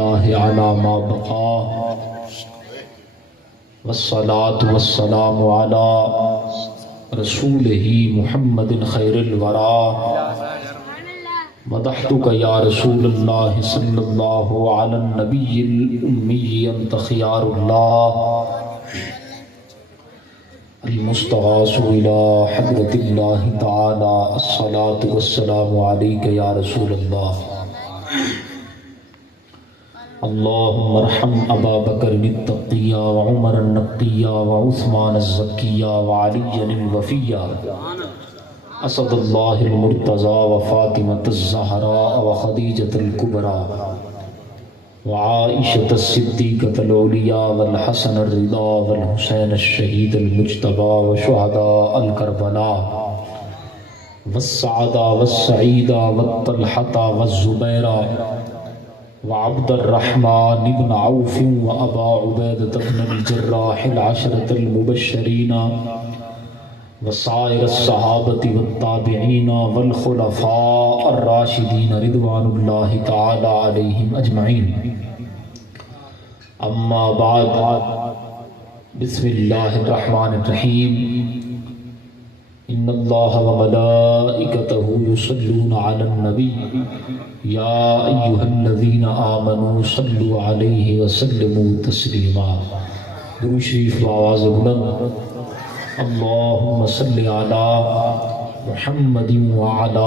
الله على ما بقى والصلاة والسلام على رسوله محمد خير الورى مدحتك يا رسول الله صلى الله على النبي الأمي أنت خيار الله المستغاث إلى حضرة الله تعالى الصلاة والسلام عليك يا رسول الله اللهم ارحم ابا بکر التقی وعمر النقی وعثمان الزکی وعلی الوفی اسد اللہ المرتضی وفاطمة الزہراء وخدیجة الکبریٰ وعائشة الصدیقة العلیاء والحسن الرضا والحسین الشہید المجتبی وشہداء الکربلاء والسعداء والسعیداء والطلحة والزبیرہ وعبد الرحمن بن عوف وابا عبیدۃ بن الجراح العشرۃ المبشرین وسائر الصحابۃ والتابعین والخلفاء الراشدین رضوان اللہ تعالی علیہم اجمعین اما بعد بسم اللہ الرحمن الرحیم ان اللہ وملائکتہ یصلون علی النبی یا ایہا الذین آمنوا صلوا علیہ وسلموا تسلیما۔ درود شریف بآواز بلند اللہم صلی علی محمد وعلی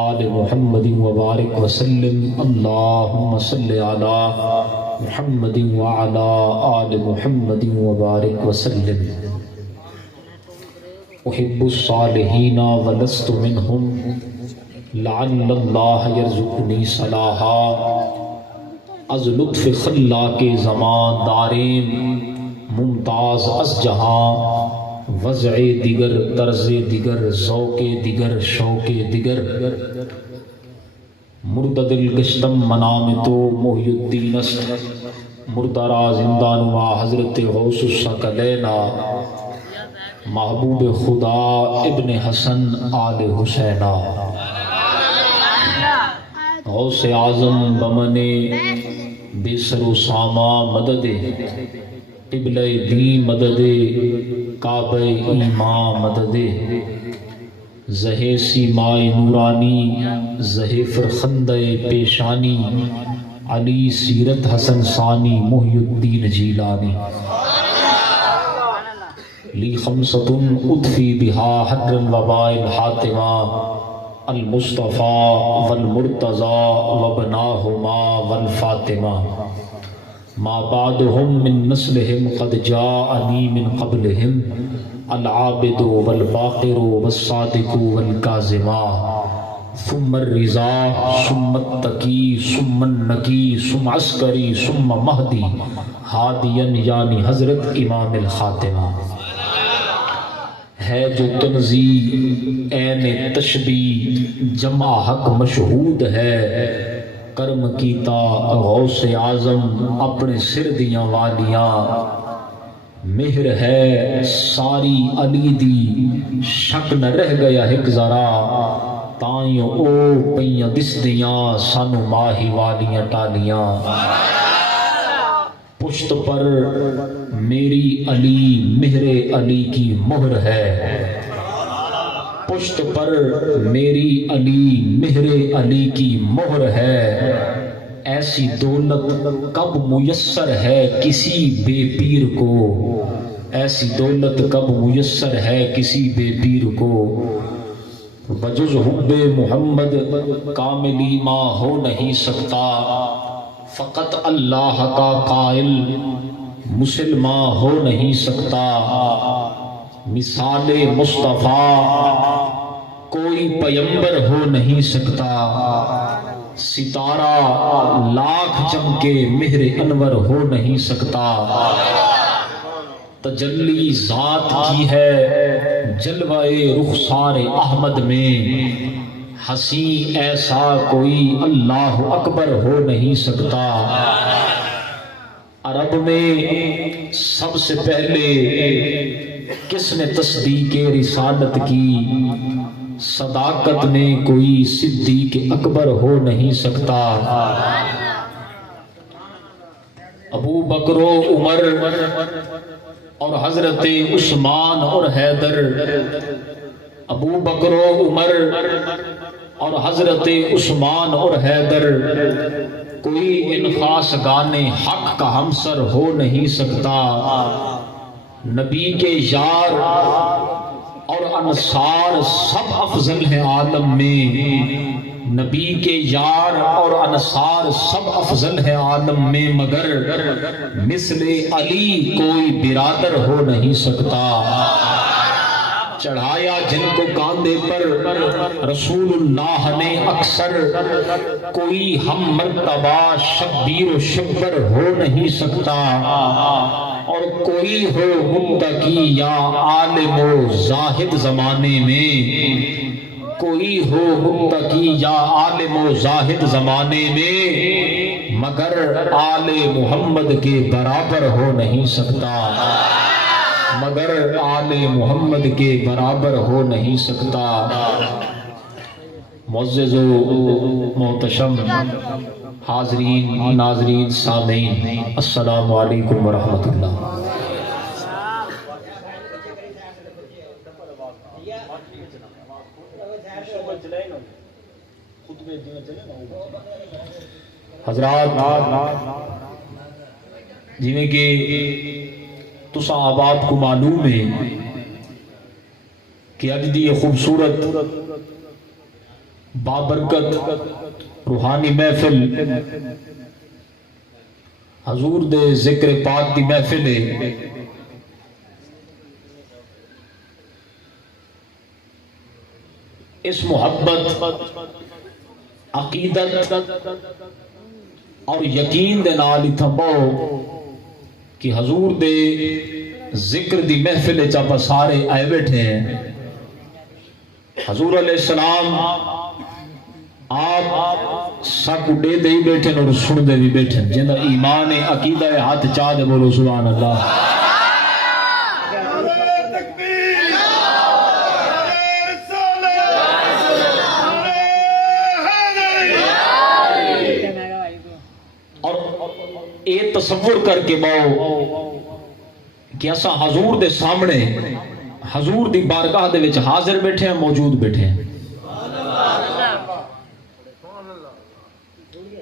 آل محمد وبارک وسلم۔ اللہم صلی علی محمد وعلی آل محمد وبارک وسلم۔ احب الصالحین ولست منہم لعل اللہ یرزقنی صلاحا۔ از لطف خلاق زمان دارین ممتاز از جہاں، وضع دیگر طرز دیگر ذوق دیگر شوق دیگر، مردہ دل گشتم منام تو محی الدین است، مردہ را زندہ نما حضرت غوث الثقلین محبوب خدا ابن حسن آل حسینہ۔ غوث اعظم بمن بے سر و ساما مدد قبلہ دین مدد کعبہ ایمان مدد زہ سیمائے نورانی زہ فرخندہ پیشانی علی سیرت حسن ثانی محی الدین جیلانی۔ لی خمسۃ اطفی بہا حر الوباء الحاتمہ المصطفیٰ والمرتضیٰ وابناہما والفاطمہ ما بعدہم من نسلہم قد جاءنی من قبلہم العابد والباقر والصادق والکاظمہ ثم الرضا ثم التقی ثم النقی ثم عسکری ثم مہدی ہادین یعنی حضرت امام الخاتمہ۔ ہے جو تنزیل عین تشبیہ جمع حق مشہود ہے، کرم کیتا غوث اعظم اپنے سر دیاں والیاں، مہر ہے ساری علی دی شک نہ رہ گیا ایک ذرا، تائیوں او پیاں دس دیاں سانو ماہی والیاں ٹالیاں۔ پشت پر میری علی مہر علی کی مہر ہے، پشت پر میری علی مہر علی کی مہر ہے، ایسی دولت کب میسر ہے کسی بے پیر کو، ایسی دولت کب میسر ہے کسی بے پیر کو، بجز حب محمد کاملی ماں ہو نہیں سکتا، فقط اللہ کا قائل مسلمان ہو نہیں سکتا، مثال مصطفیٰ کوئی پیمبر ہو نہیں سکتا، ستارہ لاکھ چمکے مہر انور ہو نہیں سکتا، تجلی ذات کی ہے جلوہ رخسار احمد میں، ہنسی ایسا کوئی اللہ اکبر ہو نہیں سکتا۔ عرب میں سب سے پہلے کس نے تصدیق رسالت کی، صداقت میں کوئی صدیق اکبر ہو نہیں سکتا۔ ابو بکر و عمر اور حضرت عثمان اور حیدر، ابو بکر و عمر اور حضرت عثمان اور حیدر، کوئی ان خاص گانے حق کا ہمسر ہو نہیں سکتا۔ نبی کے یار اور انصار سب افضل ہیں عالم میں، نبی کے یار اور انصار سب افضل ہیں عالم میں، مگر مثل علی کوئی برادر ہو نہیں سکتا۔ چڑھایا جن کو کاندھے پر رسول اللہ نے اکثر، کوئی ہم مرتبہ شبیر و شبر ہو نہیں سکتا۔ اور کوئی ہو متقی یا عالم و زاہد زمانے میں، کوئی ہو متقی یا عالم و زاہد زمانے میں، مگر آل محمد کے برابر ہو نہیں سکتا، مگر آل محمد کے برابر ہو نہیں سکتا۔ معزز و محتشم حاضرین، ناظرین، سامعین، السلام علیکم ورحمۃ اللہ۔ حضرات، جی کہ تساں آباد کو معلوم ہے کہ اج دی یہ خوبصورت بابرکت روحانی محفل حضور دے ذکر پاک دی محفل ہے۔ اس محبت، عقیدت اور یقین دے نال تھمبو کہ حضور دے ذکر دی محفل چاپا سارے آئے بیٹھے ہیں۔ حضور علیہ السلام آپ سب دے دے بیٹھے اور سن دے بھی بیٹھے، جن ایمان عقیدہ ہاتھ چاہ دے بولو سبحان اللہ۔ اور اے تصور کر کے باؤ کہ ایسا حضور دے سامنے، حضور دی بارگاہ دے وچ حاضر بیٹھے ہیں، موجود بیٹھے ہیں۔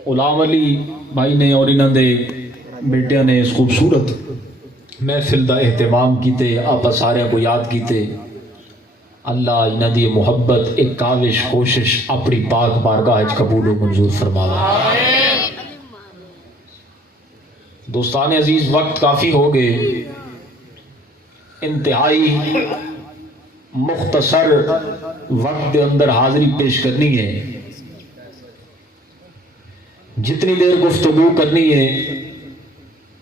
غلام علی بھائی نے اور انہوں دے بیٹیاں نے اس خوبصورت محفل دا اہتمام کیتے، آپ سارے کو یاد کیتے۔ اللہ انہوں دی محبت، ایک کاوش، کوشش اپنی پاک بارگاہ قبول و منظور فرماوا۔ دوستان عزیز، وقت کافی ہو گئے، انتہائی مختصر وقت کے اندر حاضری پیش کرنی ہے۔ جتنی دیر گفتگو کرنی ہے،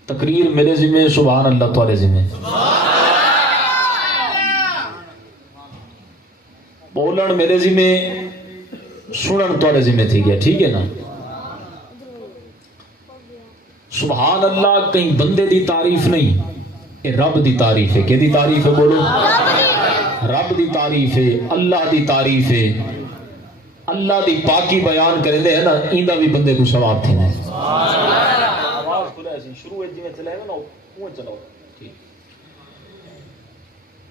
تقریر میرے ذمہ، سبحان اللہ تمہارے ذمہ، بولن میرے ذمہ، سنن تمہارے ذمہ تھی گیا، ٹھیک ہے نا؟ سبحان اللہ کہیں بندے دی تعریف نہیں، یہ رب دی تعریف ہے۔ کہ دی تعریف ہے؟ بولو، رب دی تعریف ہے، اللہ دی تعریف ہے، اللہ دی پاکی بیان کرے دے ہے نا، ایندہ بھی بندے کو ثواب تھی نہیں۔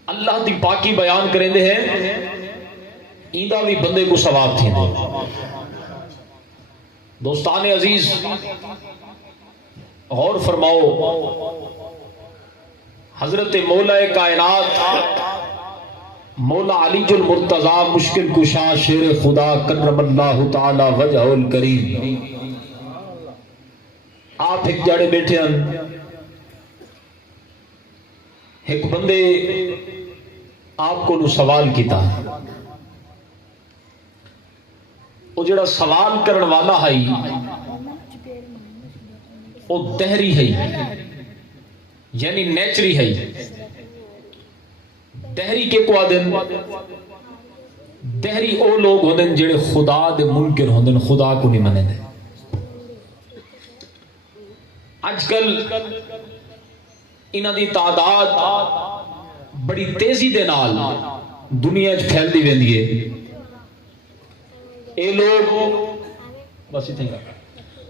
اللہ دی پاکی بیان کرے دے ہے، ایندہ بھی بندے کو ثواب تھی نہیں۔ دوستان عزیز، غور فرماؤ، حضرت مولا کائنات مولا علی المرتضیٰ مشکل کشا شیر خدا کرم اللہ تعالی وجہ الکریم، آپ ایک جڑے بیٹھے ہیں، ایک بندے آپ کو سوال کیتا ہے، وہ جڑا سوال کرن والا ہے وہ دہری ہے، یعنی نیچری ہے۔ دہری کے کو آدن، دہری او لوگ ہوندن جڑے خدا دے منکر ہوندن، خدا کو نہیں منے دے۔ آج کل انہاں دی تعداد بڑی تیزی دے نال دنیا وچ پھیل دی ویندی ہے۔ اے لوگ بس اتنے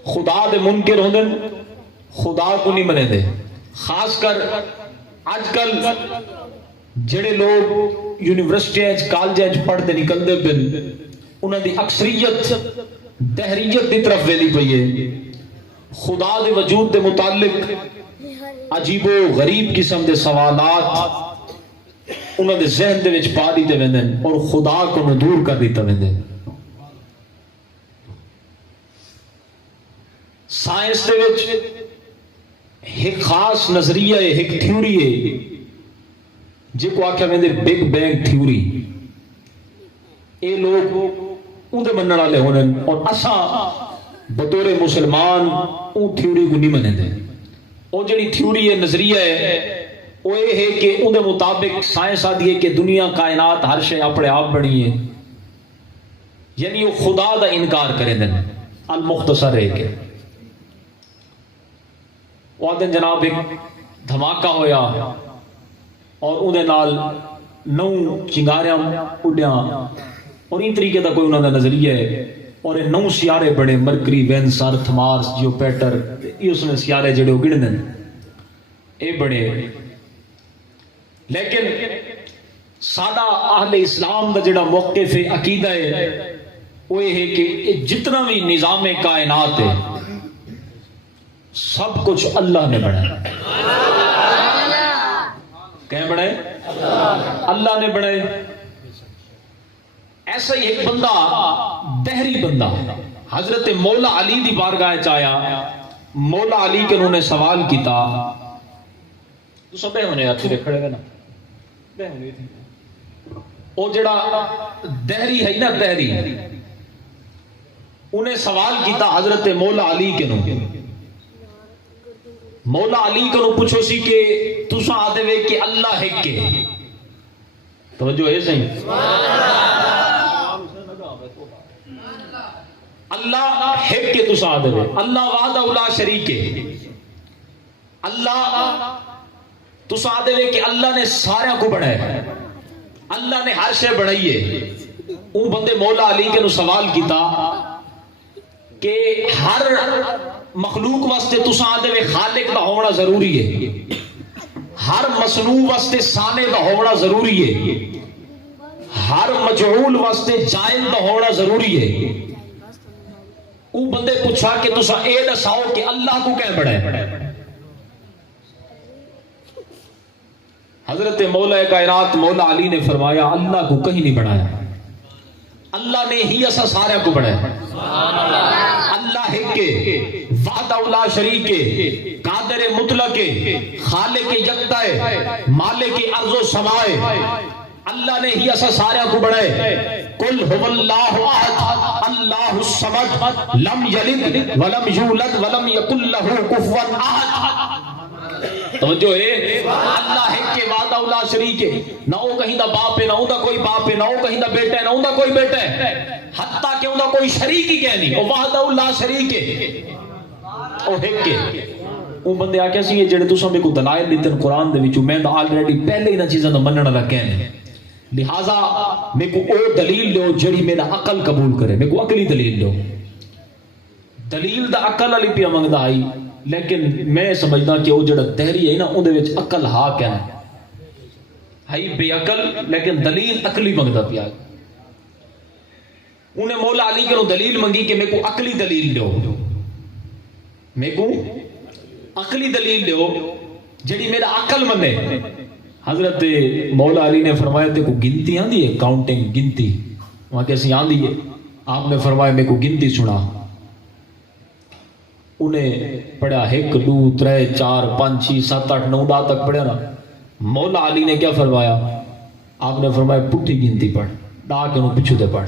خدا دے منکر ہوندن، خدا کو نہیں منے دے. خاص کر اج کل جڑے لوگ یونیورسٹیاں کالجاں پڑھتے نکلتے پن انہاں دی اکثریت دہریت دی طرف ویلی پئی ہے. خدا دے وجود دے متعلق عجیب و غریب قسم دے سوالات انہاں دے ذہن دے وچ پا دیتے ویندے اور خدا کو دور کر دیتا ویندے. سائنس دے وچ ایک خاص نظریہ ہے, ایک تھیوری ہے جے کو آکھیا ویندے بگ بینگ تھیوری. اے لوگ اندے منن والے ہونے اور اساں بطور مسلمان اون تھیوری کو نہیں منیں دے. وہ جڑی تھیوری ہے, نظریہ ہے, وہ یہ ہے کہ اندے مطابق سائنس آدھی ہے کہ دنیا کائنات ہر شے اپنے آپ بنی ہے, یعنی وہ خدا دا انکار کریں دن. المختصر ہے کہ وہ دن جناب ایک دھماکہ ہویا اور اندے نال 9 چنگاریاں اڈیاں اور ان طریقے دا کوئی انہوں دا نظریہ ہے. اور 9 سیارے بڑے, مرکری, وینس, ارتھ, مارس, جیوپیٹر, یہ اس نے سیارے جڑے وہ گن دیں اے بڑے. لیکن سادہ اہل اسلام دا جڑا موقف ہے, عقیدہ ہے, وہ یہ ہے کہ جتنا بھی نظام کائنات ہے سب کچھ اللہ نے بنایا. کہیں بنائے؟ اللہ نے بنائے. ایسا ہی ایک بندہ, دہری بندہ, حضرت مولا علی دی بارگاہ چایا. مولا علی کے انہوں نے سوال کیتا. تو سب بے ہونے آتے کھڑے گا نا, بے ہونے تھی. وہ جڑا دہری ہے نا, دہری, انہیں سوال کیتا حضرت مولا علی کے انہوں. مولا علی کے انہوں پوچھو سی کہ تسا آدھے وے کہ اللہ ہے کے. توجہ ہے صحیح؟ اللہ ہے کہ تسا آدھے وے, اللہ وحدہ لا شریک ہے. اللہ تسا آدھے وے کہ اللہ نے سارے کو بنایا, اللہ نے ہر شے بنائی ہے. وہ بندے مولا علی کے انہوں سوال کیتا کہ ہر مخلوق واسطے تسا آدھے وے خالق دا ہونا ضروری ہے, ہر مصنوع واسطے صانع دا ہونا ضروری ہے, ہر مجعول واسطے جائز دا ہونا ضروری ہے. وہ بندے پوچھا کہ تسا اے دساؤ کہ اللہ کو کیا بڑھائے. حضرت مولا کائنات مولا علی نے فرمایا اللہ کو کہیں نہیں بڑھایا, اللہ نے ہی ایسا سارے کو بڑھایا. اللہ ہے کہ وحدہ لا شریک ہے, قادر مطلق ہے, خالق یکتا ہے, مالک ارض و سمائے. اللہ نے ہی ایسا سارے کو بڑھائے. قل هو اللہ احد اللہ الصمد لم یلد ولم یولد ولم یکن له کفوا احد. توجہ ہے, اللہ ہے کہ وحدہ لا شریک ہے, نہ وہ کہیں دا باپ ہے, نہ اوندا کوئی باپ ہے, نہ وہ کہیں دا بیٹا ہے, نہ اوندا کوئی بیٹا ہے, حتیٰ کہ اوندا کوئی شریک ہی کہہ نہیں. وہ وحدہ لا شریک ہے, وہ ہے کہ وہ بندے آکھیا سی جڑے تساں میں کو دلائل دیتے قرآن دے وچوں, میں آلریڈی پہلے ہی نہ چیزاں دا منن والا کہنے, لہذا میں کو او دلیل لو جڑی میرا عقل قبول کرے. میں کو عقلی دلیل لو. دلیل دا عقل علی پیا منگدا آئی, لیکن میں سمجھدا کہ وہ جڑا تحری ہے نا اندے وچ عقل ہا کیا ہے بے عقل, لیکن دلیل عقلی منگدا پیا. انہیں مولا علی کے دلیل منگی کہ میں کو عقلی دلیل دو, میں کو عقلی دلیل دو جڑی میرا عقل منے. حضرت مولا علی نے فرمایا تے کو گنتی آندی ہے, کاؤنٹنگ گنتی وہاں کیسی آندی ہے. آپ نے فرمایا میں کو گنتی سنا. انہیں پڑھا 1 2 3 4 5 6 7 8 9 دا تک پڑھا نا. مولا علی نے کیا فرمایا, آپ نے فرمایا پٹھی گنتی پڑھ, ڈا کے انہوں پچھو دے پڑھ,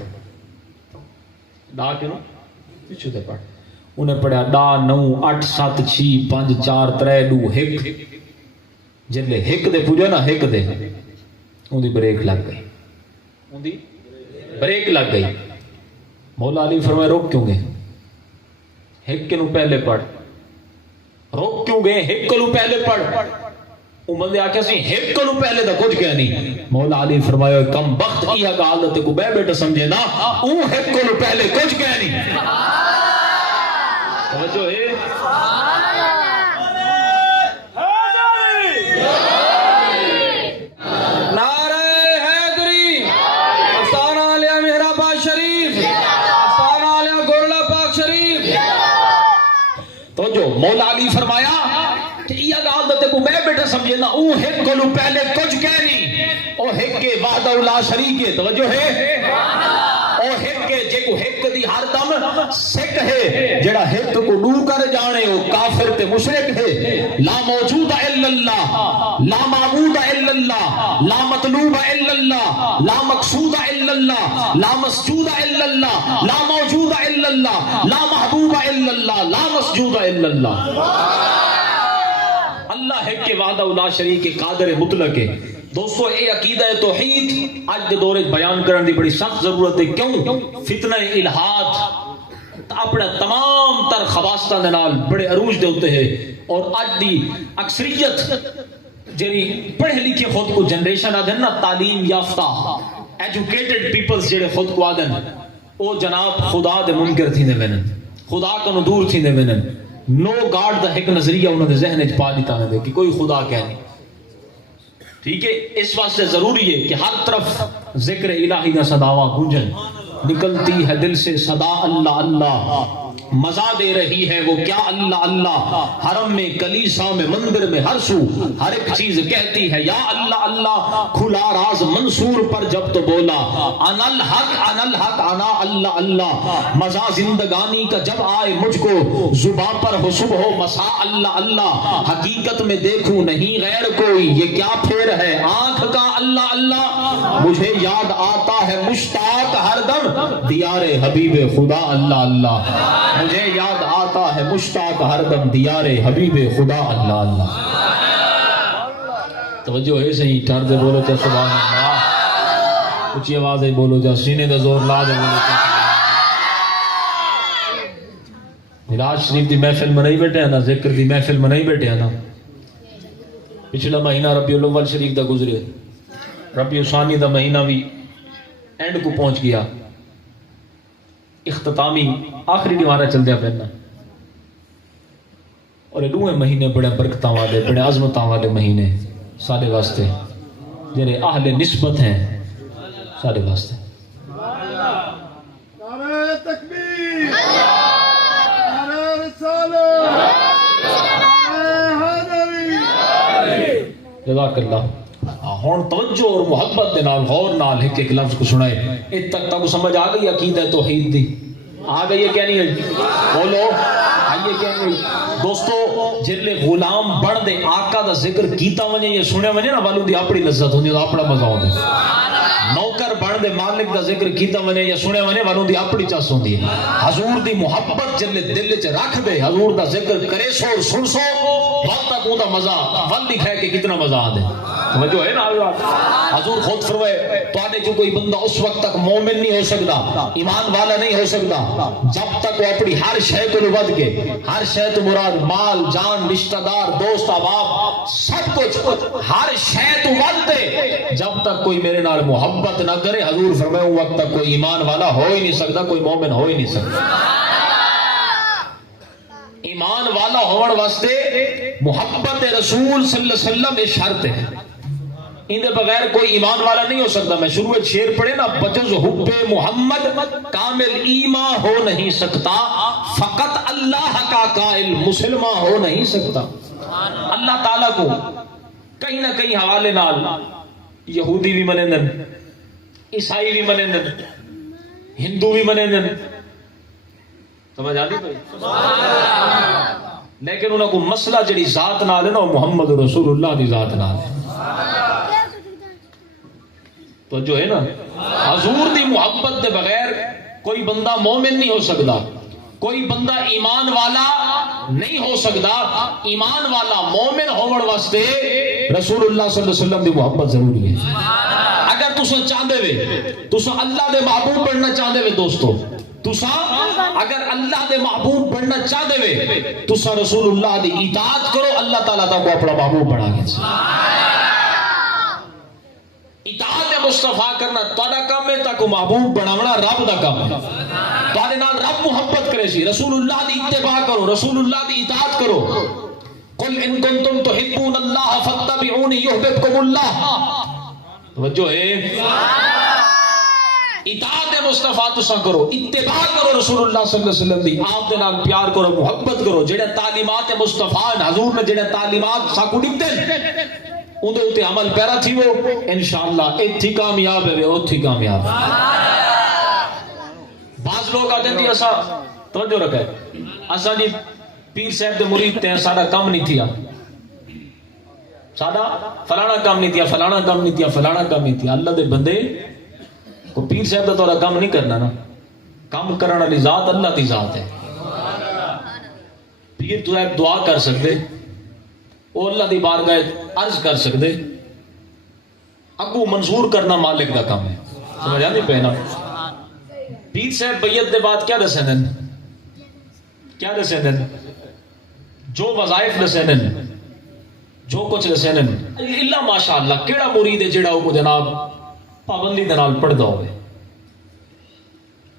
ڈا کے انہوں پچھو دے پڑھ. انہیں پڑھا ڈا 9 8 7 6 5 4 3 2 1. جلے 1 دے پوجا نا 1 دے ان دی بریک لگ گئی, ان دی بریک لگ گئی. مولا علی فرمایا روک کیوں گے, 1 کے نو پہلے پڑھ. روک کیوں گے, 1 کو پہلے پڑھ. وہ بندے آکھیا سی 1 کو پہلے دا کچھ کہہ نہیں. مولا علی فرمایا کم بخت یہ حالت کو بے بیٹا سمجھے نا, او 1 کو پہلے کچھ کہہ نہیں. توجہ ہے, تو جو مولا علی فرمایا کہ یہ گال تے کو میں بیٹا سمجھے نا او ہک کو پہلے کچھ کہنی او ہک کے وحدہ لا شریک ہے توجہ ہے او ہک کے جے کو ہک دی ہر دم سکھ ہے جڑا ہک کو دور کر جانے او کافر تے مشرک ہے لا موجود الا اللہ لا معبود الا اللہ لا مطلوب الا اللہ لا مقصود الا اللہ لا مسجود الا اللہ لا موجود الا اللہ لا محبوب الا اللہ لا مسجود الا اللہ اللہ ہے کہ وحدہ لا شریک قادر مطلق ہے دوستو اے عقیدہ توحید آج کے دور بیان کرنے دی بڑی سخت ضرورت ہے کیوں فتنہ الہات اپنے تمام تر خواستہ نال بڑے عروج دے ہوتے ہیں اور آج دی اکثریت جنہی پڑھے لکھے خود کو جنریشن آدھن نا تعلیم یافتہ ایجوکیٹڈ پیپلز جڑے خود کو آدھن او جناب خدا دے منکر تھی دے وینن خدا کا دور تھی دے وینن نو گاڈ دا ایک نظریہ انہوں نے ذہن اچ پا دیتا ہے کہ کوئی خدا کہہ نہیں ٹھیک ہے اس واسطے ضروری ہے کہ ہر طرف ذکر الہی کا صداواں گونجن نکلتی ہے دل سے صدا اللہ اللہ مزہ دے رہی ہے وہ کیا اللہ اللہ حرم میں کلیسا میں مندر میں ہر سو ہر ایک چیز کہتی ہے یا اللہ اللہ کھلا راز منصور پر جب تو بولا انا الحق انا اللہ اللہ مزہ زندگانی کا جب آئے مجھ کو زباں پر ہو صبح ہو مساء اللہ اللہ حقیقت میں دیکھوں نہیں غیر کوئی یہ کیا پھیر ہے آنکھ کا اللہ اللہ مجھے یاد آتا ہے مشتاق ہر دم دیار حبیب خدا اللہ اللہ مجھے یاد آتا ہے مشتاق ہر دم دیار حبیب خدا اللہ اللہ توجہ ہے صحیح ٹھار دے بولو چا سبحان اللہ اچھی آواز ہے بولو جا سینے دا زور لا دے بولو چا میراج شریف دی محفل منائی بیٹھے ہیں نا ذکر دی محفل منائی بیٹھے ہیں نا پچھلا مہینہ ربیع الاول شریف دا گزرے ربیع ثانی دا مہینہ بھی اینڈ کو پہنچ گیا اختتامی آخری نوارہ چل دیا پہننا اور یہ مہینے بڑے برکتاں والے بڑے عظمتاں والے مہینے سارے واسطے جنہیں اہل نسبت ہیں سارے واسطے نعرہ تکبیر نعرہ رسالت نعرہ حیدری جزاک اللہ ہون توجہ اور محبت دے نال غور نال ایک لفظ کو سنائے اس تک سمجھ آ گئی عقیدہ توحید دی آ گئی ہے کیا نہیں ہے بولو آئیے کیا نہیں دوستو جلے غلام بڑھ دے آقا دا ذکر کیتا ونجے یہ سنے ونجے نا والوں دی اپنی لذت ہوندی اپنا مزہ ہوندی نوکر بڑھ دے مالک دا ذکر کیتا ونجے یا سنے ونجے والوں دی اپنی چاس ہوندی ہے حضور دی محبت جلے دل چ رکھ دے حضور دا ذکر کرے سو سن سو وقت تک اون دا مزہ ول دکھائے کہ کتنا مزہ آ دے توجہ ہے نا حضور خود فرمائے تواڈے جو کوئی بندہ اس وقت تک مومن نہیں ہو سکتا ایمان والا نہیں ہو سکتا جب تک وہ اپنی ہر شے کو ود کے ہر شے تو مراد مال جان رشتہ دار دوست احباب سب کچھ ہر شے تو ود دے جب تک کوئی میرے نال محبت نہ کرے حضور فرمائے اس وقت تک کوئی ایمان والا ہو ہی نہیں سکتا کوئی مومن ہو ہی نہیں سکتا ایمان والا ہون واسطے محبت رسول صلی اللہ علیہ وسلم یہ شرط ہے ان دے بغیر کوئی ایمان والا نہیں ہو سکتا میں شروع میں شعر پڑھے نا بجز حب محمد کامل ایمان ہو نہیں سکتا فقط اللہ کا قائل مسلمان ہو نہیں سکتا اللہ تعالیٰ کو کہیں نہ کہیں حوالے نال یہودی بھی منندن عیسائی بھی منندن ہندو بھی منندن سمجھ آ رہی لیکن انہوں کو مسئلہ جڑی ذات نال ہے نا محمد رسول اللہ دی ذات نال ہے تو جو ہے نا حضور دی محبت دے بغیر کوئی بندہ مومن نہیں ہو سکتا کوئی بندہ ایمان والا نہیں ہو سکتا ایمان والا مومن ہون واسطے رسول اللہ صلی اللہ علیہ وسلم دی محبت ضروری ہے اگر تسا چاہتے وے تسا اللہ دے محبوب بننا چاہتے وے دوستو تسا اگر اللہ دے محبوب بننا چاہتے وے تسا رسول اللہ دی اطاعت کرو اللہ تعالیٰ کو اپنا محبوب بنا کے اطاعت مصطفیٰ کرنا تہاڈا کام ہے تاکو محبوب بناونا رب دا کام ہے تہاڈے نال رب محبت کرے سی رسول اللہ دی اتباع کرو رسول اللہ دی اطاعت کرو قل ان کنتم تحبون اللہ فاتبعونی یحببکم اللہ توجہ ہے اطاعت مصطفیٰ تساں کرو، اتباع کرو رسول اللہ صلی اللہ علیہ وسلم دی، آپ دے نال پیار کرو، محبت کرو، جڑے تعلیمات مصطفیٰ حضور نے جڑے تعلیمات ساکو دتے اندے اوتے عمل پیرا تھی وہ انشاءاللہ ایتھی کامیاب ہے، اوتھی کامیاب ہے۔ بعض لوگ آتے ہیں اسا توجہ رکھے اسا جی پیر صاحب دے مرید تے ساڈا کم نہیں تھیا، ساڈا فلانا کام نہیں تھیا، فلانا کام نہیں تھیا، فلانا کام نہیں تھیا۔ اللہ دے بندے کو پیر صاحب دا تورا کام نہیں کرنا نا، کام کرنے والی ذات اللہ دی ذات ہے۔ پیر تو ایک دعا کر سکتے، وہ اللہ دی بارگاہ عرض کر سکتے، اگو منظور کرنا مالک دا کام ہے، سمجھا نہیں پہنا۔ پیر صاحب بیعت دے بعد کیا دسیں دن، کیا دسیں دن، جو وظائف دسیں دن، جو کچھ دسیں دن، اللہ ماشاءاللہ کیڑا مرید ہے جڑا وہ جناب پابندی دے نال پڑھدا ہوئے۔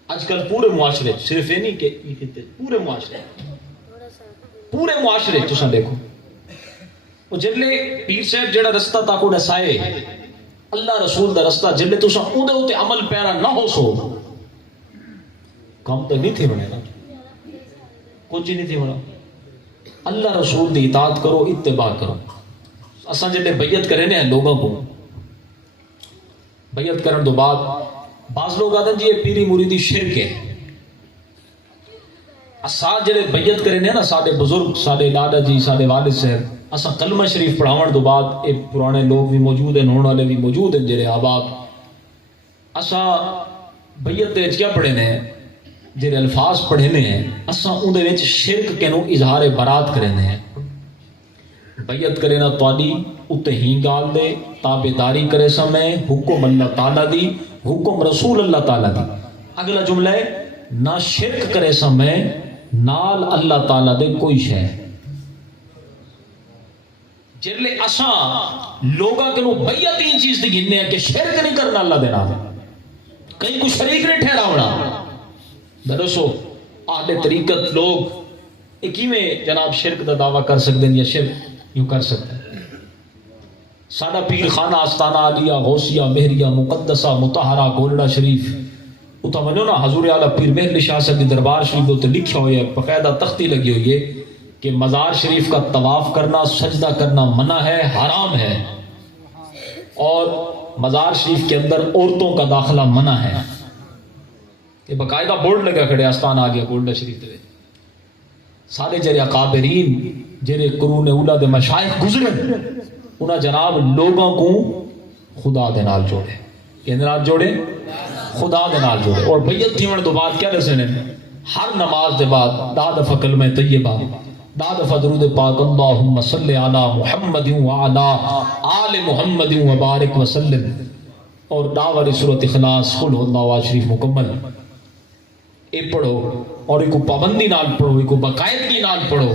آج کل پورے معاشرے صرف یہ نہیں کہ پورے معاشرے تساں دیکھو وہ جلے پیر صاحب جڑا رستہ تاکو دسائے اللہ رسول دا رستہ جلے تساں اودے اوتے عمل پیرا نہ ہو سو کام تو نہیں تھی بنے نا، کچھ نہیں تھی بنا۔ اللہ رسول دی اطاعت کرو، اتباع کرو۔ اساں جلے بیعت کرے نے لوگوں کو بیعت کرن دو بعد بعض لوگ آتے ہیں جی یہ پیری مریدی شرک ہے۔ اساں جڑے بیعت کرے نے نا ساڈے بزرگ، ساڈے لاڈا جی، ساڈے والد صاحب، اساں کلمہ شریف پڑھاون دو بعد اے پرانے لوگ بھی موجود ہیں، ہونے والے بھی موجود ہیں جڑے آباد، اساں بیعت دے کیا پڑھے نے جڑے الفاظ پڑھے نے اساں اون دے وچ شرک کینو اظہار برات کرے نے۔ بیعت کرے نا تواڈی اتے ہی گال دے تابعداری کرے سمے حکم اللہ تعالیٰ دی، حکم رسول اللہ تعالیٰ دی۔ اگلا جملہ ہے نہ شرک کرے سمے نال اللہ تعالیٰ دے کوئی شے۔ جلے اساں لوگاں کنو بیعت این چیز دی گھننے ہیں کہ شرک نہیں کرنا اللہ دے نام، کہیں کوئی شریک نہیں ٹھہرا ہونا۔ دروسو اہل طریقت لوگ ایکیویں جناب شرک دا دعویٰ کر سکتے ہیں یا شرک یوں کر سکتے ہیں۔ سادہ پیر خانہ آستانہ عالیہ غوثیہ مہریہ مقدسہ مطہرہ گولڈا شریف اتھا منو نا حضور اعلیٰ پیر مہر علی شاہ صاحب کی دربار شریف دو تے لکھا ہوئی ہے، باقاعدہ تختی لگی ہوئی ہے کہ مزار شریف کا طواف کرنا سجدہ کرنا منع ہے، حرام ہے، اور مزار شریف کے اندر عورتوں کا داخلہ منع ہے۔ یہ باقاعدہ بورڈ لگا کھڑے آستانہ آگیا گولڈا شریف دے۔ سارے جرے اکابرین جرے قرون اولا دے مشائخ گزرے انہاں جناب لوگوں کو خدا دے نال جوڑے، کہ نال جوڑے خدا دے نال جوڑے۔ اور بیعت دیون دو بعد کیا دسے نے ہر نماز دے بعد دا دفعہ کلمہ طیبہ، دا دفعہ درود پاک اللہم صلی علی محمد وعلی آل محمد وبارک وسلم، اور داوری سورۃ اخلاص قل هو اللہ شریف مکمل اے پڑھو، اور ایک پابندی نال پڑھو، ایک باقاعدگی نال پڑھو،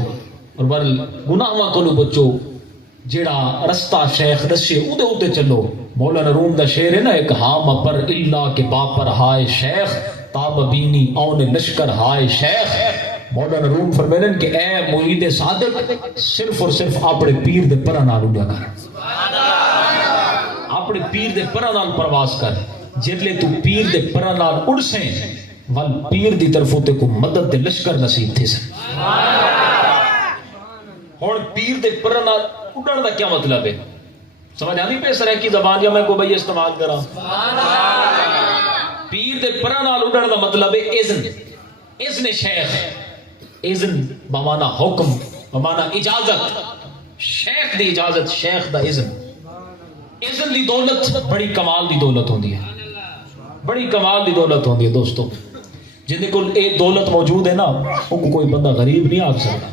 اور ورل گناہاں کولو بچو۔ جیڑا رستہ شیخ دسے اودے اودے چلو۔ مولانا روم دا شعر ہے نا ایک ہام پر اللہ کے باپر ہائے شیخ تاب بینی اون لشکر ہائے شیخ۔ مولانا روم فرمائیں کہ اے مرید صادق صرف اور صرف اپنے پیر دے پرا نال اڈیا کر، اپنے پیر دے پرا نال پرواز کر۔ جدلے تو پیر دے پرا نال اڑ سیں ول پیر دی طرفوں تے کو مدد دے لشکر نصیب تھے سن۔ ہن پیر دے پرا نال اڑن دا کیا مطلب ہے؟ سمجھ آنی پہ سر کی زبان یا میں کو بھئی استعمال کرا؟ پیر دے پرا نال اڑن دا مطلب ہے اذن، اذن شیخ، اذن بمانا حکم، بمانا اجازت، شیخ دی اجازت، شیخ دا اذن۔ اذن دی دولت بڑی کمال دی دولت ہوندی ہے، بڑی کمال دی دولت ہوندی ہے دوستو۔ جن کو اے دولت موجود ہے نا ان کو کوئی بندہ غریب نہیں آ سکتا۔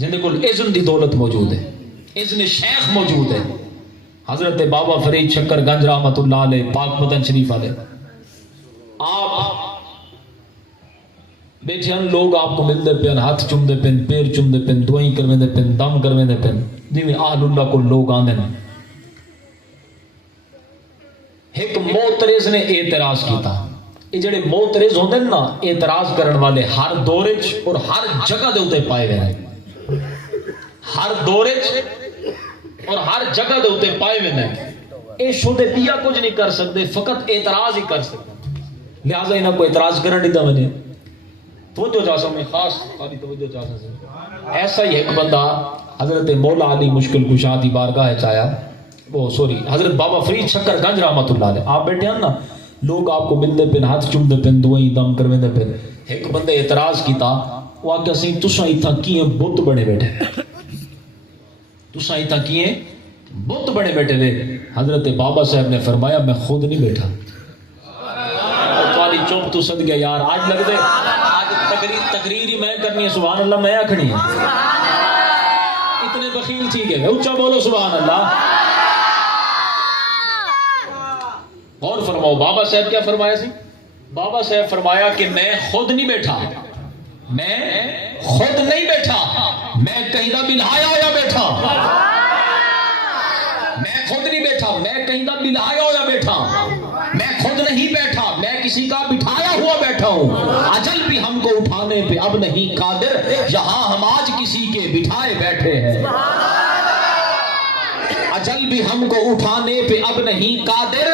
جن کو اذن دی دولت موجود ہے، اذن شیخ موجود ہے۔ حضرت بابا فرید شکر گنج رحمت اللہ علیہ پاک وطن شریف والے، آپ بیٹھے ہیں لوگ آپ کو ملتے پین، ہاتھ چومتے پین، پیر چومتے پین، دعائیں کرویں پین، دم کرویں پین، جی میں آل اللہ کو لوگ آندے ہیں۔ ایک معترض نے اعتراض کیتا، یہ جڑے معترض ہوندے نا اعتراض کرن والے ہر دورے اور ہر جگہ دے اوتے پائے ہوئے ہیں، ہر دورے اور ہر جگہ دے اوتے پائے ہوئے ہیں۔ اے شودے پیا کچھ نہیں کر سکتے، فقط اعتراض ہی کر سکتے، لہٰذا انہوں کو اعتراض کرنے دی وجہ توجہ چاہ سکتے خاص خالی توجہ چاہ سکتے۔ ایسا ہی ایک بندہ حضرت مولا علی مشکل کشا دی بارگاہ چایا، وہ سوری حضرت بابا فرید شکر گنج رحمت اللہ علیہ، آپ بیٹھے ہیں نا، لوگ آپ کو ملتے پہ ہاتھ چومتے پہ دعائیں دم کروندے پہ، ایک بندے اعتراض کیتا، وہ آکے سی تساں اتھاں کیے بت بنے بیٹھے، تساں اتھاں کیے بت بنے بیٹھے وے؟ حضرت بابا صاحب نے فرمایا میں خود نہیں بیٹھا، تمہاری چپ تو سد گیا یار، آج لگ دے آج تقریر ہی میں کرنی ہے، سبحان اللہ میں آکھنی ہے، اتنے بخیل ٹھیک ہے، اونچا بولو سبحان اللہ۔ غور فرماؤ بابا صاحب کیا فرمایا سی؟ بابا صاحب فرمایا کہ میں خود نہیں بیٹھا، میں خود نہیں بیٹھا، میں کہیں دا بلہایا ہوا بیٹھا، میں خود نہیں بیٹھا، میں کہیں دا بلہایا ہوا بیٹھا، میں خود نہیں بیٹھا، میں کسی کا بٹھایا ہوا بیٹھا ہوں، اجل بھی ہم کو اٹھانے پہ اب نہیں قادر، یہاں ہم آج کسی کے بٹھائے بیٹھے ہیں، اجل بھی ہم کو اٹھانے پہ اب نہیں قادر،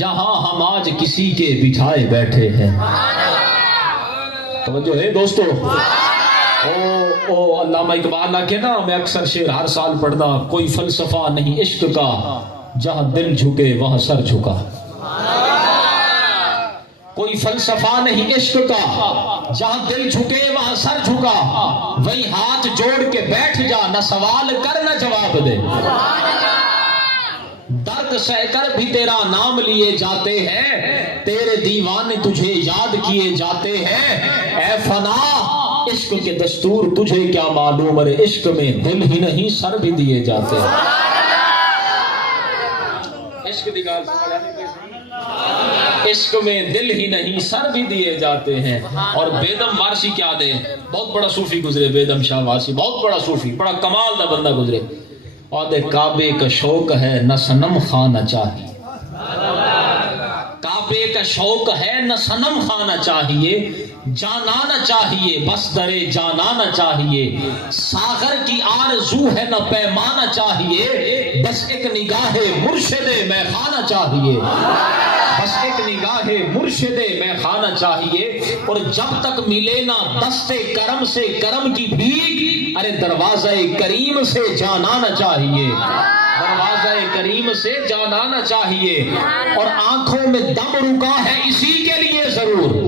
یہاں ہم آج کسی کے بٹھائے بیٹھے ہیں۔ توجہ ہے دوستو، او علامہ اقبال نہ کہ نا، میں اکثر شعر ہر سال پڑھتا، کوئی فلسفہ نہیں عشق کا، جہاں دل جھکے وہاں سر جھکا، کوئی فلسفہ نہیں عشق کا، جہاں دل جھکے وہاں سر جھکا، وہی ہاتھ جوڑ کے بیٹھ جا، نہ سوال کر نہ جواب دے، درد سہ کر بھی تیرا نام لیے جاتے ہیں، تیرے دیوانے تجھے یاد کیے جاتے ہیں، اے فنا عشق کے دستور تجھے کیا معلوم، ارے عشق میں دل ہی نہیں سر بھی دیے جاتے ہیں۔ عشق دی گال سمجھ آ نہیں، عشق میں دل ہی نہیں سر بھی دیے جاتے ہیں۔ اور بیدم وارسی کیا دے، بہت بڑا صوفی گزرے، بیدم شاہ وارسی بہت بڑا صوفی، بڑا کمال دا بندہ گزرے، اور دے کعبے کا شوق ہے نہ صنم خانہ چاہیے، کعبے کا شوق ہے نہ صنم خانہ چاہیے، جانانا چاہیے بس درے جانانا چاہیے، ساغر کی آرزو ہے نہ پیمانا چاہیے، بس ایک نگاہ مرشد میں خانہ چاہیے، بس ایک نگاہ مرشد میں خانہ چاہیے، اور جب تک ملے نہ دستے کرم سے کرم کی بھیک، ارے دروازہ کریم سے جانانا چاہیے، دروازہ کریم سے جانانا چاہیے، اور آنکھوں میں دم رکا ہے اسی کے لیے ضرور۔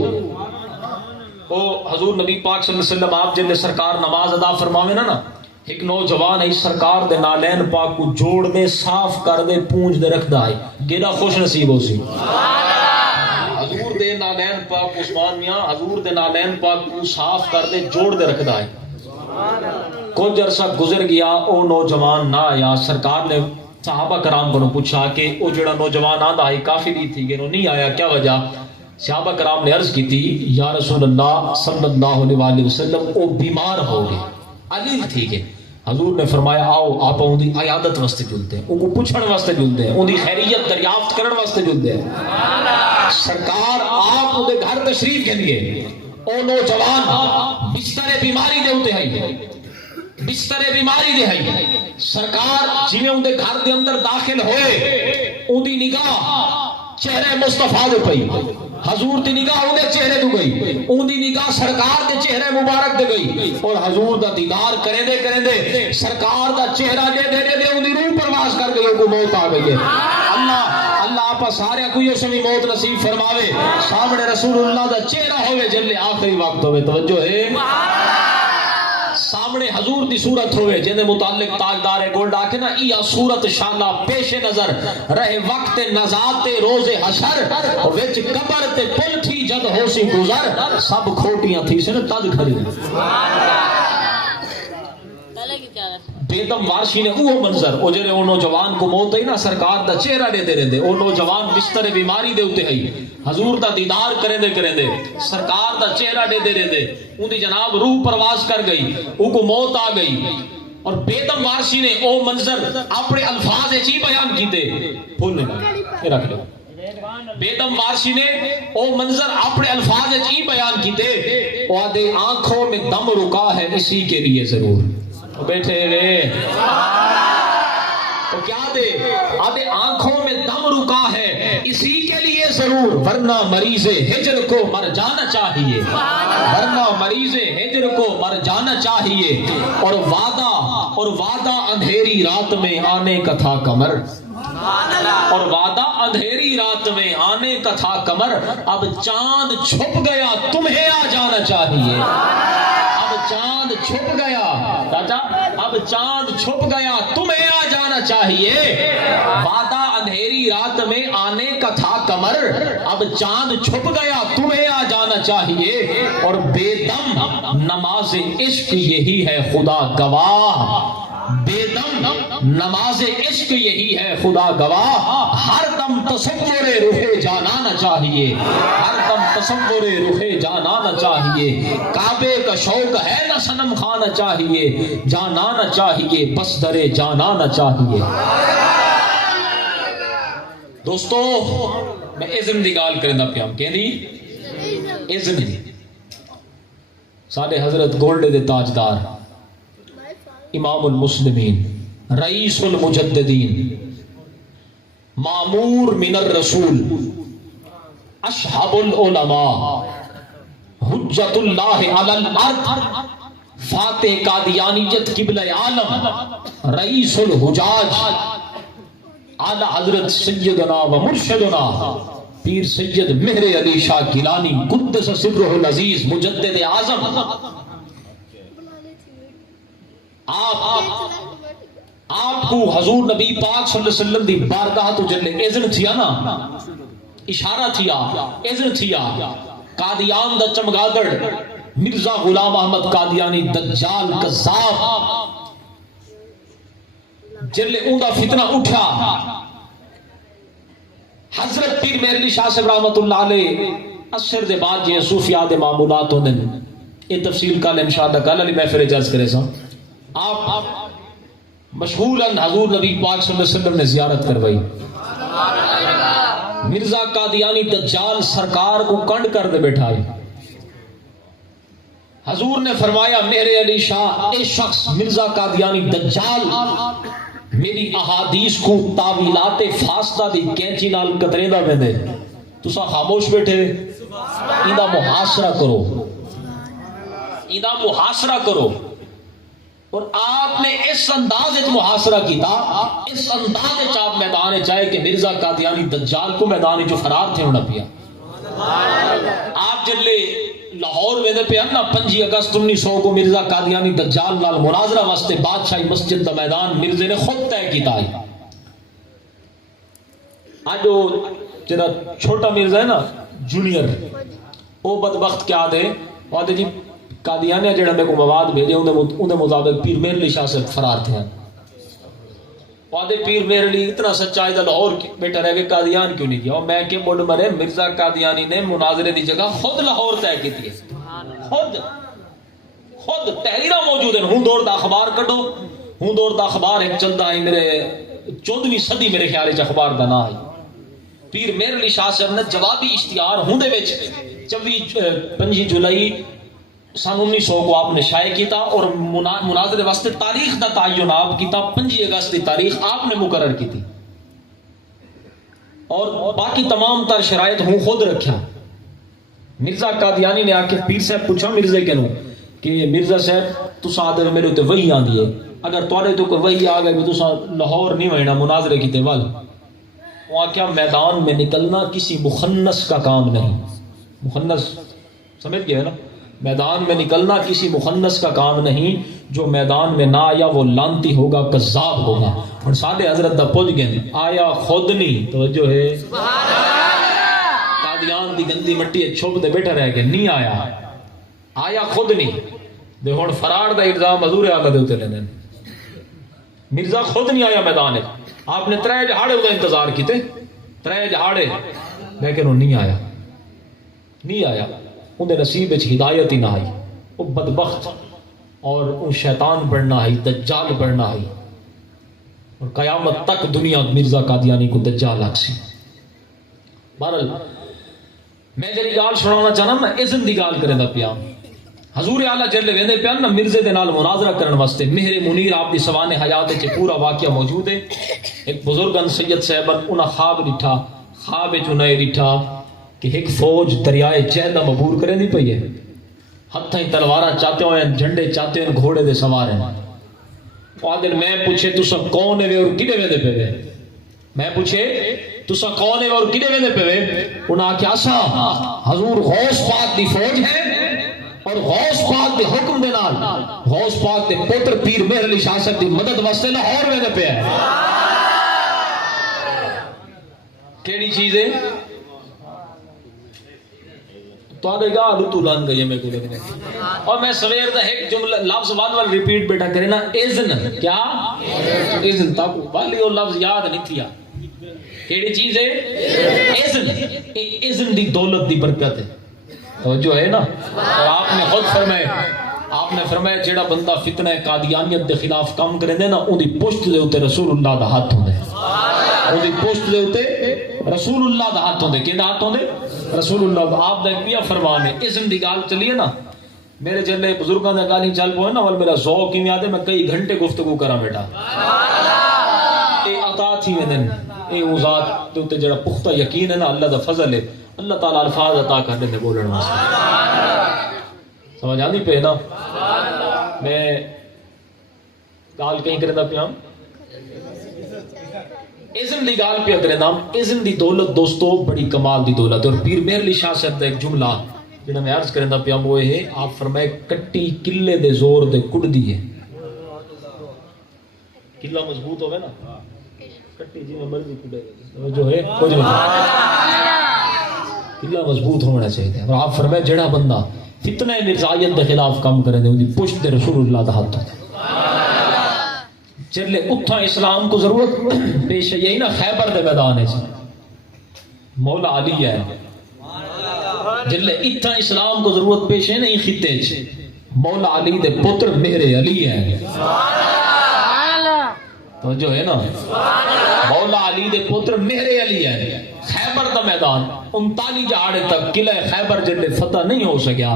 او حضور نبی پاک صلی اللہ علیہ وسلم آپ جن سرکار نماز ادا فرماوے نا، ایک نوجوان ہے سرکار دے نالین پاک کو جوڑ دے، صاف کر دے، پونج دے رکھ دائے، گیڑا خوش نصیب ہو سی۔ حضور دے نالین پاک عثمان میاں، حضور دے نالین پاک کو صاف کر دے، جوڑ دے رکھ دائے۔ کچھ عرصہ گزر گیا، او نوجوان نہ آیا، سرکار نے صحابہ کرام کو پوچھا کہ او جڑا نوجوان آندا آئی کافی دی تھی کہ نہیں آیا، کیا وجہ؟ صحابہ کرام نے عرض کی تھی، یا رسول اللہ صلی اللہ علیہ وسلم او بیمار ہو گئے، علی تھی کہ حضور نے فرمایا آؤ آپ ان کی عیادت واسطے جلتے ہیں، ان کو پوچھنے واسطے جلتے ہیں، ان کی خیریت دریافت کرنے واسطے جلتے ہیں۔ سرکار آپ ان کے گھر تشریف کے لیے، او نوجوان بستر بیماری دے ہوتے ہیں، بستر بیماری دے ہیں، سرکار جی ان کے گھر دے اندر داخل ہوئے، ان کی نگاہ چہرے مصطفیٰ دے پئی، حضور دی نگاہ ان دے چہرے دے گئی، ان دی نگاہ سرکار دے چہرے مبارک دے گئی، اور حضور دا دیدار کریں دے سرکار دا چہرہ دے ان دی روح پرواز کر گئی، ان کو موت آ گئی ہے۔ اللہ آپ سارے کوئی اسمی موت نصیب فرماوے، سامنے رسول اللہ دا چہرہ ہوئے جلے آخری وقت ہوئے، توجہ ہے، سامنے حضور دی صورت ہوئے جن متعلق تاجدار گولڈ آکے نا، یہ صورت شانہ پیش نظر رہے وقت نزات روز حشر، وچ قبر تے پل تھی جد ہو سی گزر، سب کھوٹیاں تھی سے تد کھڑی۔ بیدم وارشی نے وہ منظر، او جرے او نوجوان کو موت ہے نا، سرکار دا چہرہ دے دے دے، او نوجوان بستر بیماری دے ہوتے ہیں، حضور دا دیدار کریں دے سرکار دا چہرہ دے دے، ان دی جناب روح پرواز کر گئی، ان کو موت آ گئی، اور بیدم وارشی نے او منظر اپنے الفاظ چی بیان کیتے، بھولنے لگے رکھ لو، بیدم وارشی نے او منظر اپنے الفاظ چی بیان کیتے، وہ آدھے آنکھوں میں دم رکا ہے اسی کے لیے ضرور، بیٹھے رہے تو کیا دے آدھے آنکھوں میں دم رکا ہے اسی کے لیے ضرور، ورنہ مریض ہجر کو مر جانا چاہیے، ورنہ مریض ہجر کو مر جانا چاہیے، اور وعدہ اندھیری رات میں آنے کا تھا کمر، اور وعدہ اندھیری رات میں آنے کا تھا کمر، اب چاند چھپ گیا تمہیں آ جانا چاہیے، اب چاند چھپ گیا چاچا، اب چاند چھپ گیا تمہیں آ جانا چاہیے، وعدہ اندھیری رات میں آنے کا تھا کمر، اب چاند چھپ گیا تمہیں آ جانا چاہیے، اور بے دم نماز عشق یہی ہے خدا گواہ، بے دم نماز عشق یہی ہے خدا گواہ، ہر دم تصور روح جانانا چاہیے، ہر دم تصور روح جانانا چاہیے، کعبے کا شوق ہے نہ صنم خانا چاہیے، جانانا چاہیے بس درے جانانا چاہیے۔ دوستو میں اذن دی گال کرنا پیام کہ نہیں اذن دی سارے حضرت گولڈے دے تاجدار امام المسلمین رئیس المجددین معمور من الرسول اشہب العلماء حجت اللہ علی الارض فاتح قادیانیت قبلہ عالم رئیس الحجاج اعلی حضرت سیدنا و مرشدنا پیر سید مہر علی شاہ گیلانی قدس سرہ العزیز مجدد اعظم، آپ کو حضور نبی پاک صلی اللہ علیہ وسلم دی بارگاہ تو جلے اذن تھیا نا، اشارہ تھیا، اذن تھیا، قادیان دا چمگادڑ مرزا غلام احمد قادیانی دجال کذاب جلے اون دا فتنہ اٹھا، حضرت پیر مہر علی شاہ صاحب رحمت اللہ علیہ اثر دے بعد جی صوفیاء دے معمولات ہوندے یہ تفصیل کل انشاءاللہ کل علی محفل اجاز کرے سا، آپ مشغولاً حضور نبی پاک صلی اللہ علیہ وسلم نے زیارت کروائی، مرزا قادیانی دجال سرکار کو کنڈ کر دے بیٹھائی، حضور نے فرمایا مہر علی شاہ اے شخص مرزا قادیانی دجال میری احادیث کو تاویلات فاسدہ دی کینچی نال قطرے دا بندے، تسا خاموش بیٹھے ایدہ محاصرہ کرو، ایدہ محاصرہ کرو، اور آپ نے اس انداز محاصرہ کیتا، اس انداز آپ میدان چاہے کہ مرزا قادیانی دجال کو میدان جو فرار تھے ہونا پیا، آپ جلے لاہور میں دے پہ نا 5 اگست 1900 کو مرزا قادیانی دجال نال مناظرہ واسطے بادشاہی مسجد دا میدان مرزے نے خود طے کیتا ہے۔ آج جو جڑا چھوٹا مرزا ہے نا جونیئر، وہ بدبخت کیا دے وہاں جی قادیانیہ جڑا میں کو مواد بھیجے انہیں مطابق پیر مہر علی شاہ سے فرار تھے، وہاں پیر مہر علی اتنا سچائی دا لاہور بیٹا رہ گئے قادیان کیوں نہیں کیا، اور میں کہ مڈ مرے مرزا قادیانی نے مناظرے دی جگہ خود لاہور طے کی تھی، خود تحریرہ موجود ہیں، ہوں دور دا اخبار کٹو، ہوں دور دا اخبار ایک چلتا ہے میرے 14ویں صدی میرے خیال ہے اخبار دا نا ہے، پیر مہر علی شاہ صاحب نے جوابی اشتہار ہوں دے وچ 5 جولائی سن 1900 کو آپ نے شائع کیتا، اور مناظرے واسطے تاریخ دا تعین آپ کیتا 5 اگست دی تاریخ آپ نے مقرر کی تھی، اور باقی تمام تر شرائط ہوں خود رکھا۔ مرزا قادیانی نے آ کے پیر صاحب پوچھا مرزا کنوں کہ مرزا صاحب تسا آدھے میرے تے وہی آندی ہے، اگر توڑے تو کوئی وہی آ گئے بھی تسا لاہور نہیں ہوئے نا مناظرے کیتے وال، وہاں کیا میدان میں نکلنا کسی مخنث کا کام نہیں، مخنث سمجھ گئے نا، میدان میں نکلنا کسی مخنث کا کام نہیں، جو میدان میں نہ آیا وہ لانتی ہوگا کذاب ہوگا، اور سادے حضرت دا پوچھ گئے آیا خود نہیں توجہ ہے قادیان دی گندی مٹی چھپ دے بیٹھا رہ گئے، نہیں آیا خود نہیں دے ہون فرار دا الزام حضور آقا دے ہوتے لینے، مرزا خود نہیں آیا میدان ہے، آپ نے 3 جہاڑے ہوگا انتظار کیتے 3 جہاڑے، لیکن وہ نہیں آیا، انہیں نصیب ہدایت ہی نہ آئی، وہ بدبخت اور ان شیطان بڑھنا آئی، دجال بڑھنا آئی، اور قیامت تک دنیا مرزا قادیانی کو دجال آکسی۔ بہرحال میں جی گال سنانا چاہنا، میں اذن دی گال کریں دا پیا، حضور اعلیٰ جل ویندے پیان نا مرزے دے نال مناظرہ کرن واسطے مہر منیر آپ دی سوانح حیات وچ پورا واقعہ موجود ہے. ایک بزرگن سید صاحبن انہاں خواب ڈٹھا، خواب وچ انہاں ڈٹھا کہ ایک فوج دریائے چہل دا عبور کرے نہیں پئی ہے، ہتھاں تلواراں چاہتے ہوئے جھنڈے چاہتے ہوئے گھوڑے دے سوار ہیں. آدھر میں پوچھے تسا کون ہے اور کدے ویندے پے وے، میں پوچھے تسا کون ہے اور کدے ویندے پے وے، انہاں آکھیا اساں حضور غوث پاک دی فوج ہے اور غوث پاک دے حکم دے نال غوث پاک دے پتر پیر مہر علی شاہ صاحب دی مدد واسطے لاہور ویندے پے ہے. کیڑی چیز ہے تو آدھے گا تو لان گئی ہے میں کو لگنے. اور میں سویر دا ایک جملہ لفظ وال ریپیٹ بیٹا کرے نا، اذن کیا اذن تاکو والی وہ لفظ یاد نہیں تھیا. کیڑی چیز ہے اذن، اذن دی دولت دی برکت ہے. توجہ ہے نا. اور آپ نے خود فرمایا، آپ نے فرمایا جیڑا بندہ فتنہ قادیانیت دے خلاف کام کرے دے نا ان دی پشت دے اوتے رسول اللہ دا ہاتھ ہوندے، ان دی پشت دے اوتے رسول اللہ دا ہاتھ ہوندے. کیندا ہاتھ ہوندے؟ رسول اللہ. آپ دا ایک میاں فرمان ہے اسم دی گال چلیے نا، میرے جلے بزرگاں دا گالی چل پوے نا، ول میرا ذوق کیویں آدے میں کئی گھنٹے گفتگو کراں بیٹا. اے عطا تھی ویندن، اے او ذات دے اوتے جڑا پختہ یقین ہے نا، اللہ دا فضل ہے، اللہ تعالی الفاظ عطا کر دے بولن واسطے. سمجھ آندی پے نا. میں گال کہیں کردا پیاں اذن دی گال پہ کرے نام. اذن دی دولت دوستو بڑی کمال دی دولت. اور پیر مہر علی شاہ صاحب دا ایک جملہ جنہاں میں عرض کریں دا پیا وہ ہے، آپ فرمائے کٹی کلے دے زور دے کڑ دی ہے. کلہ مضبوط ہوئے نا، کٹی جی میں مرضی کڑے جو ہے کچھ کلہ مضبوط ہونا چاہیے. اور آپ فرمائے جڑا بندہ فتنہ مرزائیت دے خلاف کام کرے دے ان دی پشت دے رسول اللہ دا ہاتھ ہوتا. چلے اتھا اسلام کو ضرورت پیش ہے، یہی نا خیبر دے میدان ہے مولا علی ہے. جلے اتھا اسلام کو ضرورت پیش ہے نا یہ خطے چھے مولا علی دے پتر مہر علی ہے. تو جو ہے نا مولا علی دے پتر مہر علی ہے. خیبر دا میدان 39 جہاڑے تک قلعہ خیبر جلے فتح نہیں ہو سکیا.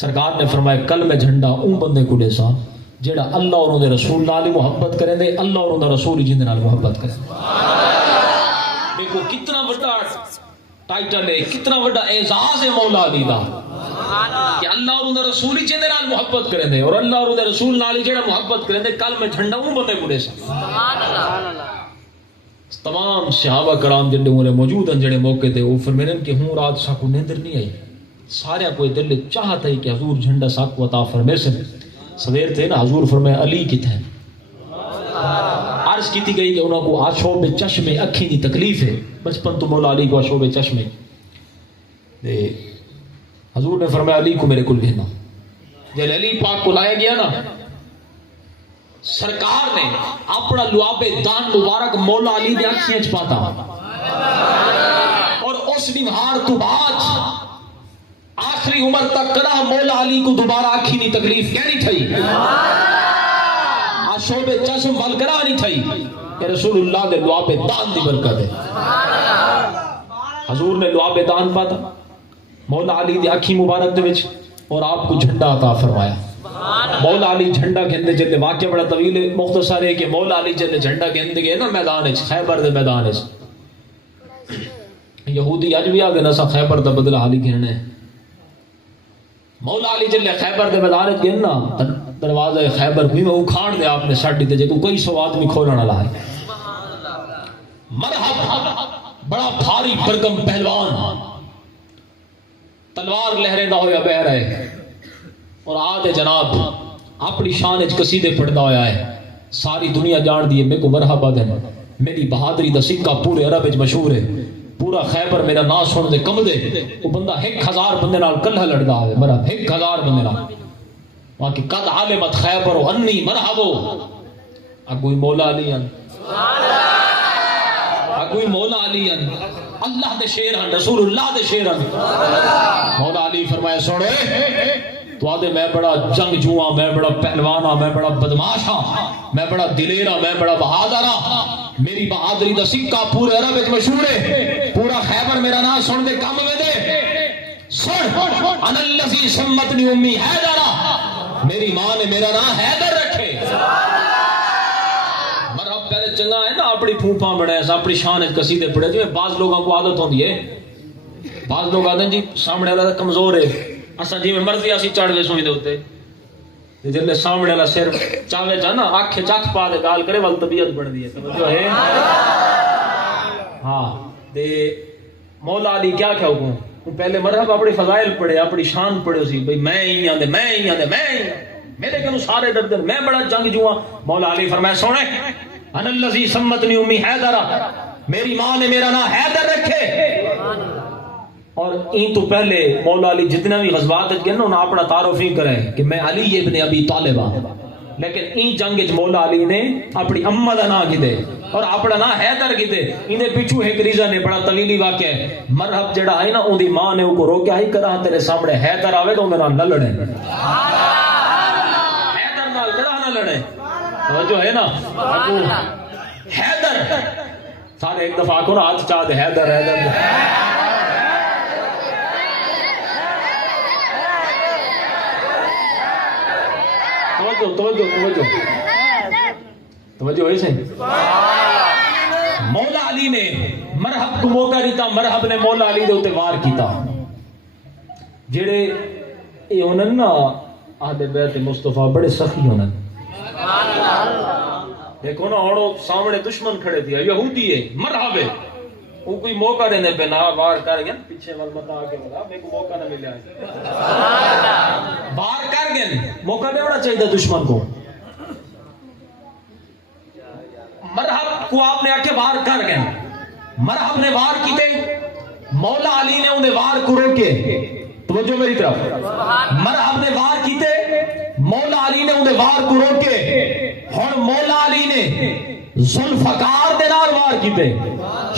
سرکار نے فرمایا کل میں جھنڈا اون بندے کو دے سا جیڑا اللہ اور انہوں رسول نال محبت کریں دے، اللہ اور انہوں رسول جن نال محبت کریں. دیکھو کتنا بڑا ٹائٹل ہے، کتنا بڑا اعزاز ہے مولا علی دا کہ اللہ اور انہوں رسول جن نال محبت کریں دے، اور اللہ اور انہوں رسول نال جیڑا محبت کریں دے کل میں جھنڈا اون بندے کو دے سا. تمام صحابہ کرام جنڈے ہوئے موجود ہیں جڑے موقع تے وہ فرمیرن کہ ہوں رات ساکو نیندر نہیں آئی، سارے کوئی دل چاہتا ہے کہ حضور جھنڈا ساکو عطا فرمے سے. سویر تھے نا حضور فرمائے علی کی تھے. عرض کی تھی گئی کہ انہوں کو آشوب چشمے اکھی دی تکلیف ہے، بچپن تو مولا علی کو آشوب چشمے. حضور نے فرمایا علی کو میرے کل لینا. جب علی پاک کو لایا گیا نا، سرکار نے اپنا لعاب دان مبارک مولا علی دے اکھیاں چ پاتا، اور اس نمہار تو بعد آخری عمر تک کدا مولا علی کو دوبارہ آنکھی نہیں تکلیف کہنی تھی، آشوب چشم وال کرا نہیں تھی. کہ رسول اللہ دے لعاب دان دی برکت ہے. حضور نے لعاب دان پاتا مولا علی دی آنکھی مبارک دے وچ، اور آپ کو جھنڈا عطا فرمایا. مولا علی جھنڈا گھندے جلے واقعہ بڑا طویل ہے، مختصر ہے کہ مولا علی جلے جھنڈا گھندے گئے نا میدان ہے خیبر دے میدان ہے. یہودی اج بھی آ گئے نا سا خیبر دا بدلہ حالی گھنے. مولا علی جلے خیبر دے میدان ہے گھنا دروازہ خیبر بھی میں اکھاڑ دے آپ نے ساڑی تے جو کوئی سو آدمی کھولنا لائے. مرحب بڑا بھاری برگم پہلوان تلوار لہرے نہ ہویا بہ رہے، اور آدھے جناب اپنی شان اچ قصیدے پڑھدا ہویا ہے. ساری دنیا جان دی ہے میں کو مرحبا دے، میری بہادری دا سکہ پورے عرب وچ مشہور ہے. پورا خیبر میرا نام سن دے کم دے، وہ بندہ 1000 بندے نال کلہ لڑدا ہے. مرحبا 1000 بندے نال وہاں کی قد عالمت خیبر و انی مرحبو. اگوئی مولا علی ان اگوئی مولا علی ان اللہ دے شیر ہیں، رسول اللہ دے شیر ہیں. مولا علی فرمایا سوڑے تو آدھے میں بڑا جنگجو ہاں، میں بڑا پہلوان ہاں، میں بڑا بدماش ہاں، میں بڑا دلیر ہاں، میں بڑا بہادر ہاں. میری بہادری دا سکہ پورے عرب وچ مشہور ہے. پورا خیبر میرا نام سن دے کم میں دے. سن انلذی سمتنی امی حیدرہ، میری ماں نے میرا نام حیدر رکھے۔ مرحب پہلے چنگا ہے نا اپنی پھوپھا بڑے اپنی شان قصیدے پڑھے جی۔ بعض لوگوں کو عادت ہوتی ہے، بعض لوگ آتے ہیں جی سامنے والا کمزور ہے، اسا جی میں مرضی اسی چڑھ وے سوئی دے ہوتے جلے سامنے والا سر چاہے چاہ نا آنکھ چک پا دے گال کرے وال طبیعت بن دی ہے، توجہ ہے؟ ہاں دے مولا علی کیا کیا حکم پہلے مرحب اپنی فضائل پڑھے، اپنی شان پڑھے سی بھئی میں ہی آندے میں ہی آندے میں ہی میرے کنو سارے درد میں بڑا جنگ جوا۔ مولا علی فرمایا سونے ان الذی سمتنی امی حیدرہ، میری ماں نے میرا نام حیدر رکھے۔ اور این تو پہلے مولا علی جتنا بھی غزوات گئے نا انہوں نے اپنا تعارف ہی کرے کہ میں علی ابن ابی طالب ہوں، لیکن این جنگ مولا علی نے اپنی اماں دا نام کیتے اور اپنا نام حیدر کیتے۔ ایندے پیچھے ایک ریزن نے بڑا طویلی واقعہ ہے۔ مرحب جڑا ہے نا اون دی ماں نے کو روکیا ہی کرا تیرے سامنے حیدر آوے تو میرا نہ لڑے، حیدر نال کرا نہ لڑے، توجہ ہے نا؟ ابو حیدر سارے ایک دفعہ کو نا ہاتھ چاہ دے حیدر حیدر۔ توجہ ہے سہی۔ مولا علی نے مرحب کو موقع دیتا، مرحب نے مولا علی دے اوتے وار کیتا۔ جڑے اے ہونن نا اہل بیت مصطفیٰ بڑے سخی ہونن۔ دیکھو نا ہن سامنے دشمن کھڑے تھے یہودی ہے مرحب ہے، وہ کوئی موقع دینے پہ نہ وار کر گئے پیچھے وال متا آ کے بولا میرے کو موقع نہ ملیا ہے، وار کر گئے موقع دینا چاہیے دشمن کو۔ مرحب کو آپ نے آ کے وار کر گئے، مرحب نے وار کیتے، مولا علی نے انہیں وار کو روکے، توجہ میری طرف، مرحب نے وار کیتے، مولا علی نے انہیں وار کو روکے۔ ہن مولا علی نے ذوالفقار دے نال وار کیتے،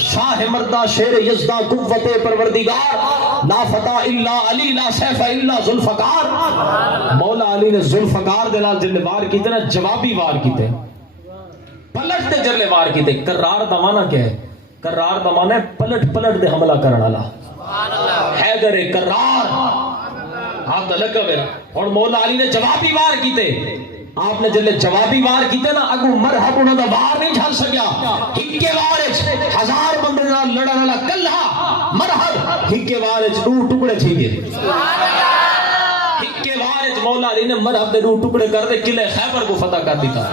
شاہ مردہ شیر یزدہ قوت پروردگار، لا فتح الا علی لا سیف الا ذوالفقار۔ مولا علی نے ذوالفقار دے نال جلے وار کیتے نا جوابی وار کیتے، پلٹ تے جلے وار کیتے۔ کرار دا معنی کیا ہے؟ کرار دا معنی ہے پلٹ پلٹ دے حملہ کرن والا، حیدر کرار آپ دا لقب ہے۔ اور مولا علی نے جوابی وار کیتے، آپ نے جلے جوابی وار کیتے نا اگو مرحب انہوں دا وار نہیں جھل سکیا، ہکے وارچ ہزار بندے نال لڑن والا کلھا مرحب ہکے وارچ دو ٹکڑے تھی گئے۔ ہکے وارچ مولا علی نے مرحب دے دو ٹکڑے کر دے قلعہ خیبر کو فتح کر دیتا،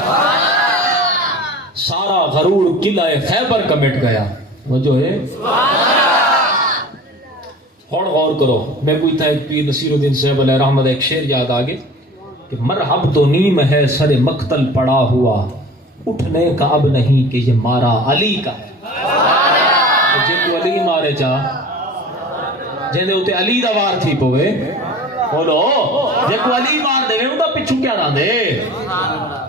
سارا غرور قلعہ خیبر کا مٹ گیا۔ وہ جو ہے اور غور کرو، میں کوئی تھا ایک پیر نصیر الدین صاحب علیہ رحمت ایک شعر یاد آگے کہ مرحب تو نیم ہے سر مقتل پڑا ہوا، اٹھنے کا اب نہیں کہ یہ مارا علی کا ہے۔ جن کو علی مارے چاہ جن دے ہوتے علی دا وار تھی پوے بولو جن کو علی مار دے ان دا پچھو کیا نہ دے۔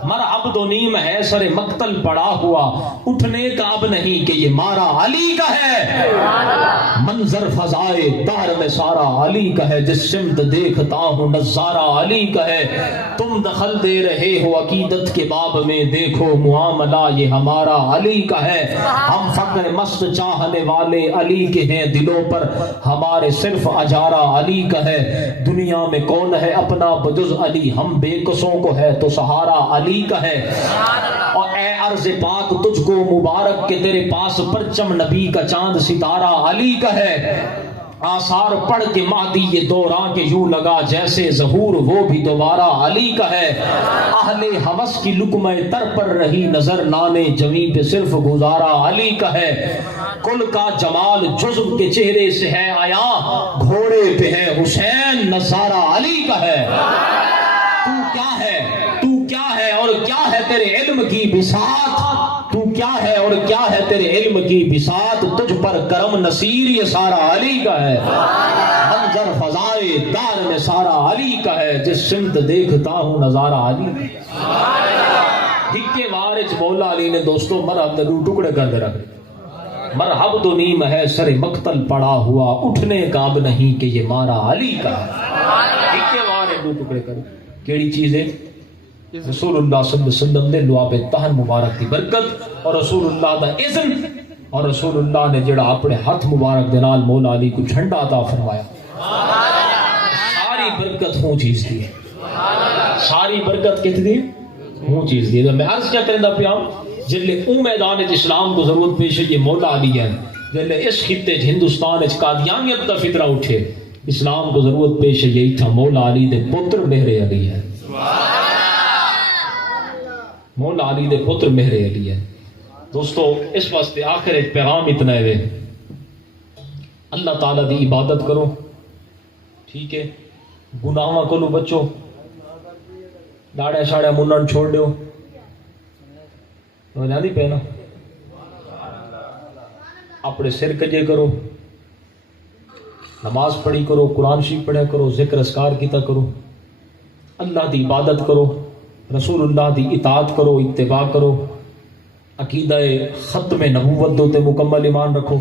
مرحب تو نیم ہے سر مقتل پڑا ہوا، اٹھنے کا اب نہیں کہ یہ مارا علی کا ہے۔ منظر فضائے دار میں سارا علی کا ہے، جس سمت دیکھتا ہوں نظارہ علی کا ہے۔ تم دخل دے رہے ہو عقیدت کے باب میں، دیکھو معاملہ یہ ہمارا علی کا ہے۔ ہم فقر مست چاہنے والے علی کے ہیں، دلوں پر ہمارے صرف اجارہ علی کا ہے۔ دنیا میں کون ہے اپنا بجز علی، ہم بے کسوں کو ہے تو سہارا علی کا ہے۔ اور اے عرض پاک تجھ کو مبارک کہ تیرے پاس پرچم نبی کا چاند ستارہ علی کا ہے۔ آثار پڑھ کے مہدی یہ دوران کے یوں لگا جیسے ظہور وہ بھی دوبارہ علی کا ہے۔ اہل ہوس کی لقمہ تر پر رہی نظر، نانے جویں پہ صرف گزارا علی کا ہے۔ کل کا جمال جزو کے چہرے سے ہے آیا، گھوڑے پہ ہے حسین نظارہ علی کا ہے۔ تو کیا ہے، تو کیا ہے اور کیا ہے تیرے علم کی بساط، تو کیا ہے اور کیا ہے تیرے علم کی بساط، تجھ پر کرم نصیر یہ سارا علی کا ہے۔ منظر فضائے دار میں سارا علی کا ہے، جس سمت دیکھتا ہوں نظارہ علی۔ ہکے وارچ مولا علی نے دوستو مرحب دے دو ٹکڑے کر دے رکھے۔ مرحب تو نیم ہے سر مقتل پڑا ہوا، اٹھنے کا اب نہیں کہ یہ مارا علی کا ہے۔ ہکے وارچ دو ٹکڑے کر کیڑی چیز ہے؟ رسول اللہ صلی اللہ علیہ وسلم نے لعاب تہن مبارک کی برکت اور رسول اللہ دا اذن، اور رسول اللہ نے جڑا اپنے ہاتھ مبارک دے نال مولا علی کو جھنڈا عطا فرمایا۔ برکت ہوں چیز دی ہے، ساری برکت کتنی ہوں چیز دی ہے۔ میں عرض کیا کرنا پیا، جلے او میدان اسلام کو ضرورت پیش ہے یہ مولا علی ہے، جلے اس خطے ہندوستان قادیانیت کا فطرہ اٹھے اسلام کو ضرورت پیش ہے یہی تھا مولا علی دے پتر مہر علی ہے، مولا علی دے پتر مہر علی ہے۔ دوستو اس واسطے آخر ایک پیغام اتنا ہے، اللہ تعالیٰ دی عبادت کرو، ٹھیک ہے، گناہاں کو بچو، ڈاڑے شاڑے منن چھوڑ دیو، نہیں پہنا، اپنے سر کجے کرو، نماز پڑھی کرو، قرآن شریف پڑھا کرو، ذکر اذکار کیتا کرو، اللہ دی عبادت کرو، رسول اللہ دی اطاعت کرو، اتباع کرو، عقیدہ ختم نبوت دو تے مکمل ایمان رکھو،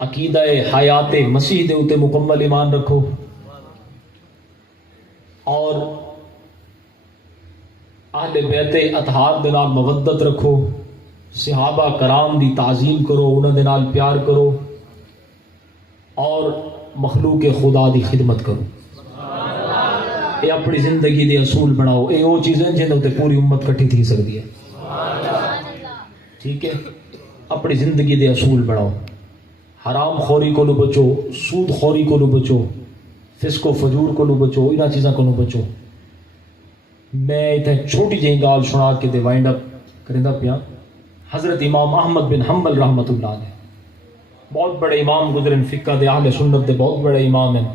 عقیدہ حیات مسیح دے تے مکمل ایمان رکھو، اور اہل بیت اطہار دے نال مودت رکھو، صحابہ کرام دی تعظیم کرو، انہاں دے نال پیار کرو، اور مخلوق خدا دی خدمت کرو۔ یہ اپنی زندگی دے اصول بناؤ، یہ وہ چیزیں جنہوں تے پوری امت کٹھی تھی سکتی ہے، ٹھیک ہے، اپنی زندگی دے اصول بناؤ، حرام خوری کو بچو، سود خوری کو بچو، فسق و فجور کو بچو، انہاں چیزاں کو بچو۔ میں اتنے چھوٹی جہی گال سنا کے دے وائنڈ اپ کرندا پیا، حضرت امام احمد بن حنبل رحمۃ اللہ علیہ بہت بڑے امام گزرن، فقہ دے اہل سنت دے بہت بڑے امام ہیں،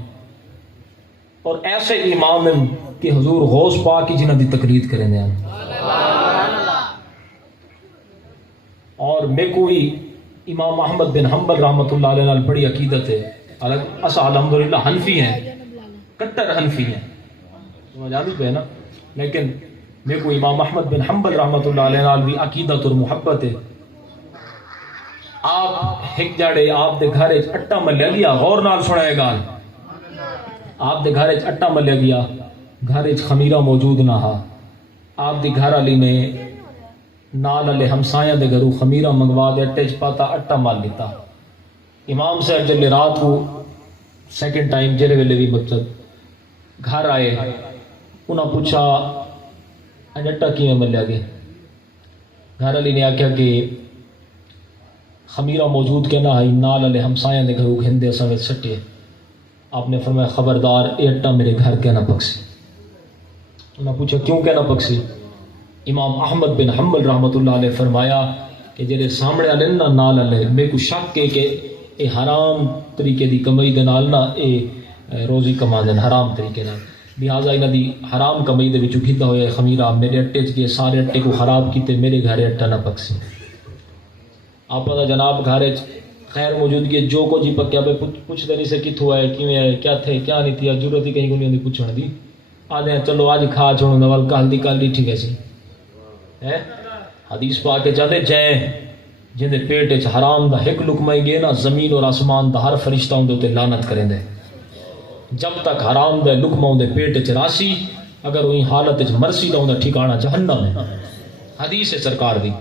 اور ایسے امام ہیں کہ حضور غوث پاک کی جنہاں دی تقلید کریں دے ہیں، اور میں کوئی امام احمد بن حنبل رحمۃ اللہ علیہ نال بڑی عقیدت ہے، اسا الحمدللہ حنفی ہیں، کٹر حنفی ہیں، سمجھ آ پہ نا، لیکن میں کو امام احمد بن حنبل رحمۃ اللہ علیہ نال بھی عقیدت اور محبت ہے۔ آپ ایک جڑے آپ دے گھر اٹا ملیا گیا، غور نال سنائے گال، آپ دے گھر اٹا ملیا گیا، گھر خمیرہ موجود نہ ہا، آپ دی گھر والی نے نال والے ہمسایاں دے گھروں خمیرہ منگوا دے اٹے چ پاتا اٹا مال لیتا۔ امام صاحب جلے رات کو سیکنڈ ٹائم جلے ویلے بھی مقصد گھر آئے، انہاں پوچھا اج اٹا کیویں ملیا گیا؟ گھر والی نے آخیا کہ خمیرہ موجود کے نہ آئی، نال والے ہمسایاں دے گھروں گھندے سمجھ سٹے۔ آپ نے فرمایا خبردار اے اٹا میرے گھر کے نہ پکسی۔ انہاں پوچھا کیوں کہ نہ پکسی؟ امام احمد بن حنبل رحمۃ اللہ علیہ فرمایا کہ جڑے سامنے والے نا نال والے میرے کو شک ہے کہ اے حرام طریقے دی کمائی دے نال نہ اے روزی کما دین حرام طریقے نال، لہٰذا انہاں دی حرام کمائی دے وچوں کیتا ہویا خمیرہ میرے اٹے چ گئے، سارے اٹے کو خراب کیتے، میرے گھر اٹا نہ پکسی۔ آپ دا جناب گھر خیر موجودگی جو کو جی پکیا پہ پوچھتے نہیں سے کتوں آئے، کیویں آئے، کیا تھے کیا نہیں تھی، ضرورت ہی کہیں کو نہیں ہوندی پوچھنے دی، آدھے ہیں چلو آج کھا چھوڑو نوال کل دی کل ڈیٹھی ویسی ہے۔ حدیث پاک کے چاہتے جائیں جن دے پیٹ وچ حرام دا ایک لقمہ ہی گئے نا، زمین اور آسمان دا ہر فرشتہ اون دے تے لعنت کریں دے۔ جب تک حرام دا لقمہ اون دے پیٹ وچ راسی، اگر وہی حالت وچ مرسی دا اون دا ٹھکانہ جہنم ہے، حدیث ہے سرکار دی۔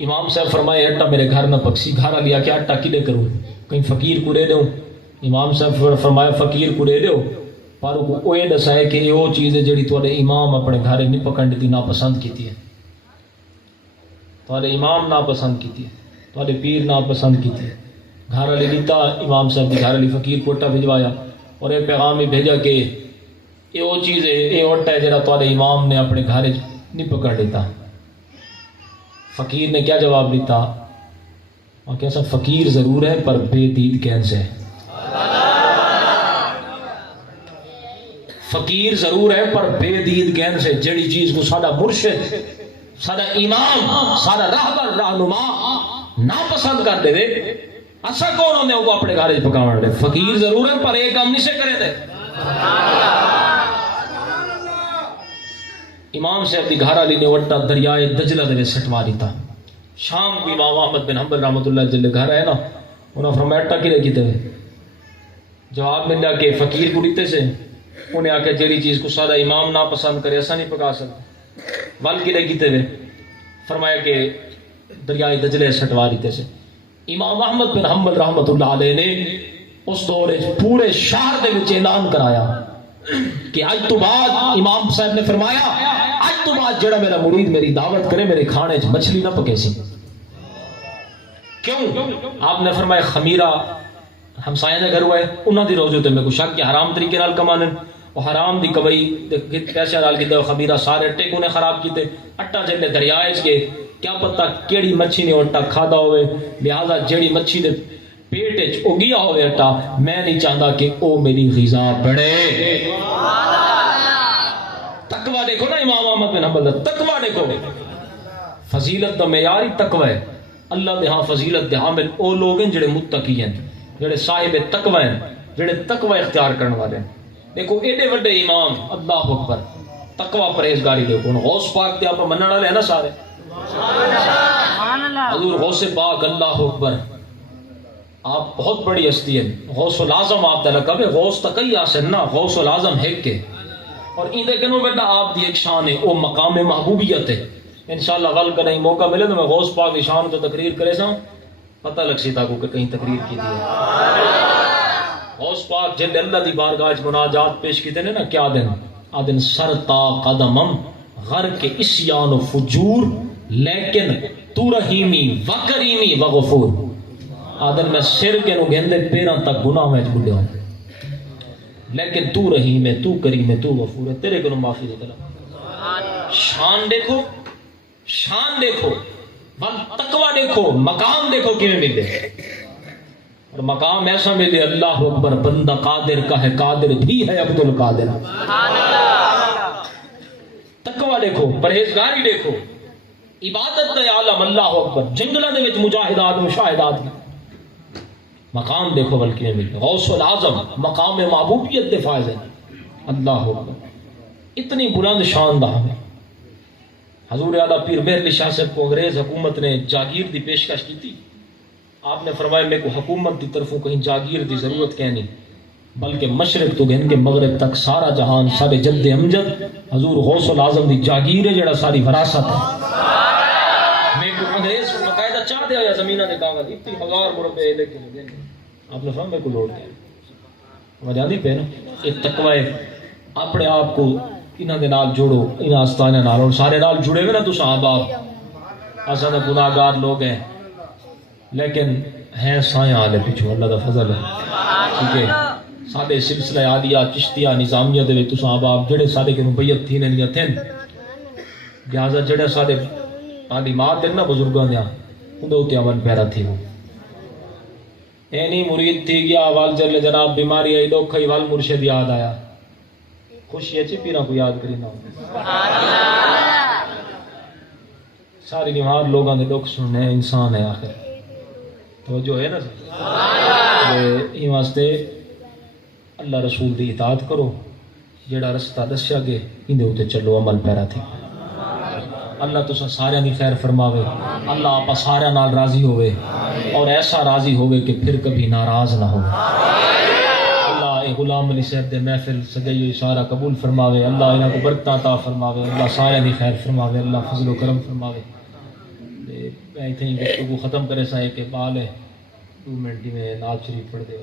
امام صاحب فرمائے اٹا میرے گھر نہ پکسی، گھر والی آ کے اٹا کدے کروں، کہیں فقیر کو دے دوں؟ امام صاحب فرمایا فقیر کو دے دو، پر وہ یہ دسا ہے کہ یہ وہ چیز ہے جڑی تھوڑے امام اپنے گھر نہیں پکڑ دی ناپسند کیتی ہے، تھوڑے امام ناپسند کیتی ہے، تھوڑے پیر ناپسند کیتی ہے۔ گھر والی لیتا امام صاحب کی گھر والی فقیر کو اٹا بھجوایا اور یہ پیغام ہی بھیجا کہ یہ وہ چیز ہے، یہ اٹا ہے جڑا تھوڑے امام نے اپنے گھر نہیں پکڑ لیتا۔ فقیر نے کیا جواب دیتا؟ اور کیسا فقیر ضرور ہے پر بے دید کینس ہے۔ فقیر ضرور ہے پر بے دید کینس ہے، جڑی چیز کو سادہ مرشد، سادہ امام، سادہ راہبر رہنما ناپسند کر دے دے، ایسا کون ہونے وہ اپنے گھر پکاوڑ دے؟ فقیر ضرور ہے پر ایک کام نہیں سے کرے دے۔ امام صاحب دی گھر والی نے وٹا دریائے دجلہ دے سٹوا دیتا۔ شام کو امام احمد بن حنبل رحمۃ اللہ جلے گھر آئے نا، انہوں نے فرمایا اٹا کدے کیتے ہوئے؟ جواب ملا کہ فقیر کو دیتے سے، انہیں آ کے جیڑی چیز کو سادہ امام نا پسند کرے ایسا نہیں پکا سکتا، ول کدے کیتے ہوئے؟ فرمایا کہ دریائے دجلے سٹوا دیتے سے۔ امام احمد بن حنبل رحمۃ اللہ علیہ نے اس دور پورے شہر دے وچ اعلان کرایا کہ اج تو بعد امام صاحب نے فرمایا اج تو بعد جڑا میرا مرید میری دعوت کرے میرے کھانے چ مچھلی نہ پکے سی. کیوں؟ آپ نے فرمایا خمیرہ ہمسائے نے گھر ہوئے انہاں دی روزے تے میں کو شک کہ حرام طریقے نال کمانے وہ حرام دی کبئی پیسے ڈال کے خمیرہ سارے ٹیکوں نے خراب کیتے اٹا جلے دریائے چ گئے کیا پتہ کیڑی مچھی نے اٹا کھادا ہوئے لہذا جیڑی مچھی دے پیٹ وچ اگیا ہوئے اٹا میں نہیں چاہتا کہ او میری غذا بنے. تقوی دیکھو نا امام احمد بن حنبل تقوی دیکھو فضیلت دا معیار ہی تقوی ہے. اللہ دے ہاں فضیلت دے حامل او لوگ ہیں جڑے متقی ہیں جڑے صاحب تقوی ہیں جڑے تقوی اختیار کرنے والے ہیں. دیکھو ایڈے وڈے امام اللہ اکبر تقوی پرہیزگاری دیکھو غوث پاک تے آپ منن والے ہیں نا سارے حضور غوث پاک اللہ اکبر آپ بہت بڑی ہستی ہیں. غوث العظم آپ دا لقب ہے غوث تقی آسن نا غوث العظم ہے کے اور این دے کنوں بیٹا آپ دی ایک شان ہے او مقام محبوبیت ہے. انشاءاللہ غل کریں موقع ملے تو میں غوث پاک کی شان تو تقریر کرے سا پتہ لگ سی تاکو کہ کہیں تقریر کی دی. غوث پاک جن اللہ دی بارگاہ وچ مناجات پیش کیتے نے نا کیا دن آدن سر تا قدمم غر کے اسیان و فجور لیکن تو رحیمی و کریمی و غفور. آدن میں سر کے نو گھندے پیران تک گناہ میں بڑھے ہوں لیکن تو رحیم ہے تو کریم ہے تو غفور ہے تیرے کو معافی دے دلا. شان دیکھو شان دیکھو تقوی دیکھو مقام دیکھو کیویں ملے اور مقام ایسا ملے اللہ اکبر بندہ قادر کا ہے قادر بھی ہے عبد القادر. تقوی دیکھو پرہیزگاری دیکھو عبادت دے عالم اللہ اکبر جنگلاں دے وچ مجاہدات مشاہدات مقام دیکھو بلکہ ملے. غوث العظم مقام محبوبیت دے فائز ہے اللہ اکبر اتنی بلند شان دا ہمیں. حضور اعلیٰ پیر مہر علی شاہ صاحب کو انگریز حکومت نے جاگیر دی پیشکش کی تھی. آپ نے فرمایا میں کو حکومت دی طرفوں کہیں جاگیر دی ضرورت کہنی بلکہ مشرق تو گھن کے مغرب تک سارا جہان سارے جد امجد حضور غوث العظم دی جاگیر ہے جڑا ساری وراثت ہے. میں کو انگریز کو باقاعدہ چاہ دیا یا زمینہ نے کاغذ اتنی 1000 مربع علاقے میں دینے آپ نے فرمایا میں کو لوٹ گیا وجہ نہیں پہ نا یہ تقوی اپنے آپ کو انہاں دے نال جوڑو انہاں آستانہ نال اور سارے نال جڑے ہوئے نا تو صحابہ اساں دے گناہگار لوگ ہیں لیکن ہیں سایہ آلے پیچھو اللہ دا فضل ہے. ٹھیک ہے سارے سلسلہ عالیہ چشتیہ نظامیہ دے تو صحابہ جڑے سارے کے مبیت تھی نہیں تھے لہذا جڑے سارے تعلیمات دن نا بزرگاں دیا اندھے ہوتے امن پیرا تھی وہ اینی مرید تھی گیا وال جلے جناب بیماری آئی دو کھئی وال مرشد یاد آیا خوشی اچھی پیرا کو یاد کری نہ ساری نمار لوگاں دے دکھ سننے انسان ہے آخر توجہ ہے نا یہ واسطے اللہ رسول دی اطاعت کرو جڑا رستہ دسیا گے اندے ہوتے چلو عمل پیرا تھی. اللہ تو سارے دی خیر فرماوے اللہ آپ سارے نال راضی ہوئے اور ایسا راضی ہوئے کہ پھر کبھی ناراض نہ ہو. غلام علی صاحب دے محفل سجائی ہوئی سارا قبول فرماوے اللہ انہاں کو برکتاں عطا فرماوے اللہ سارے دی خیر فرماوے اللہ فضل و کرم فرماوے. میں اتنی گفتگو ختم کرے سا کہ بال ہے 2 منٹ میں نعت شریف پڑھ دے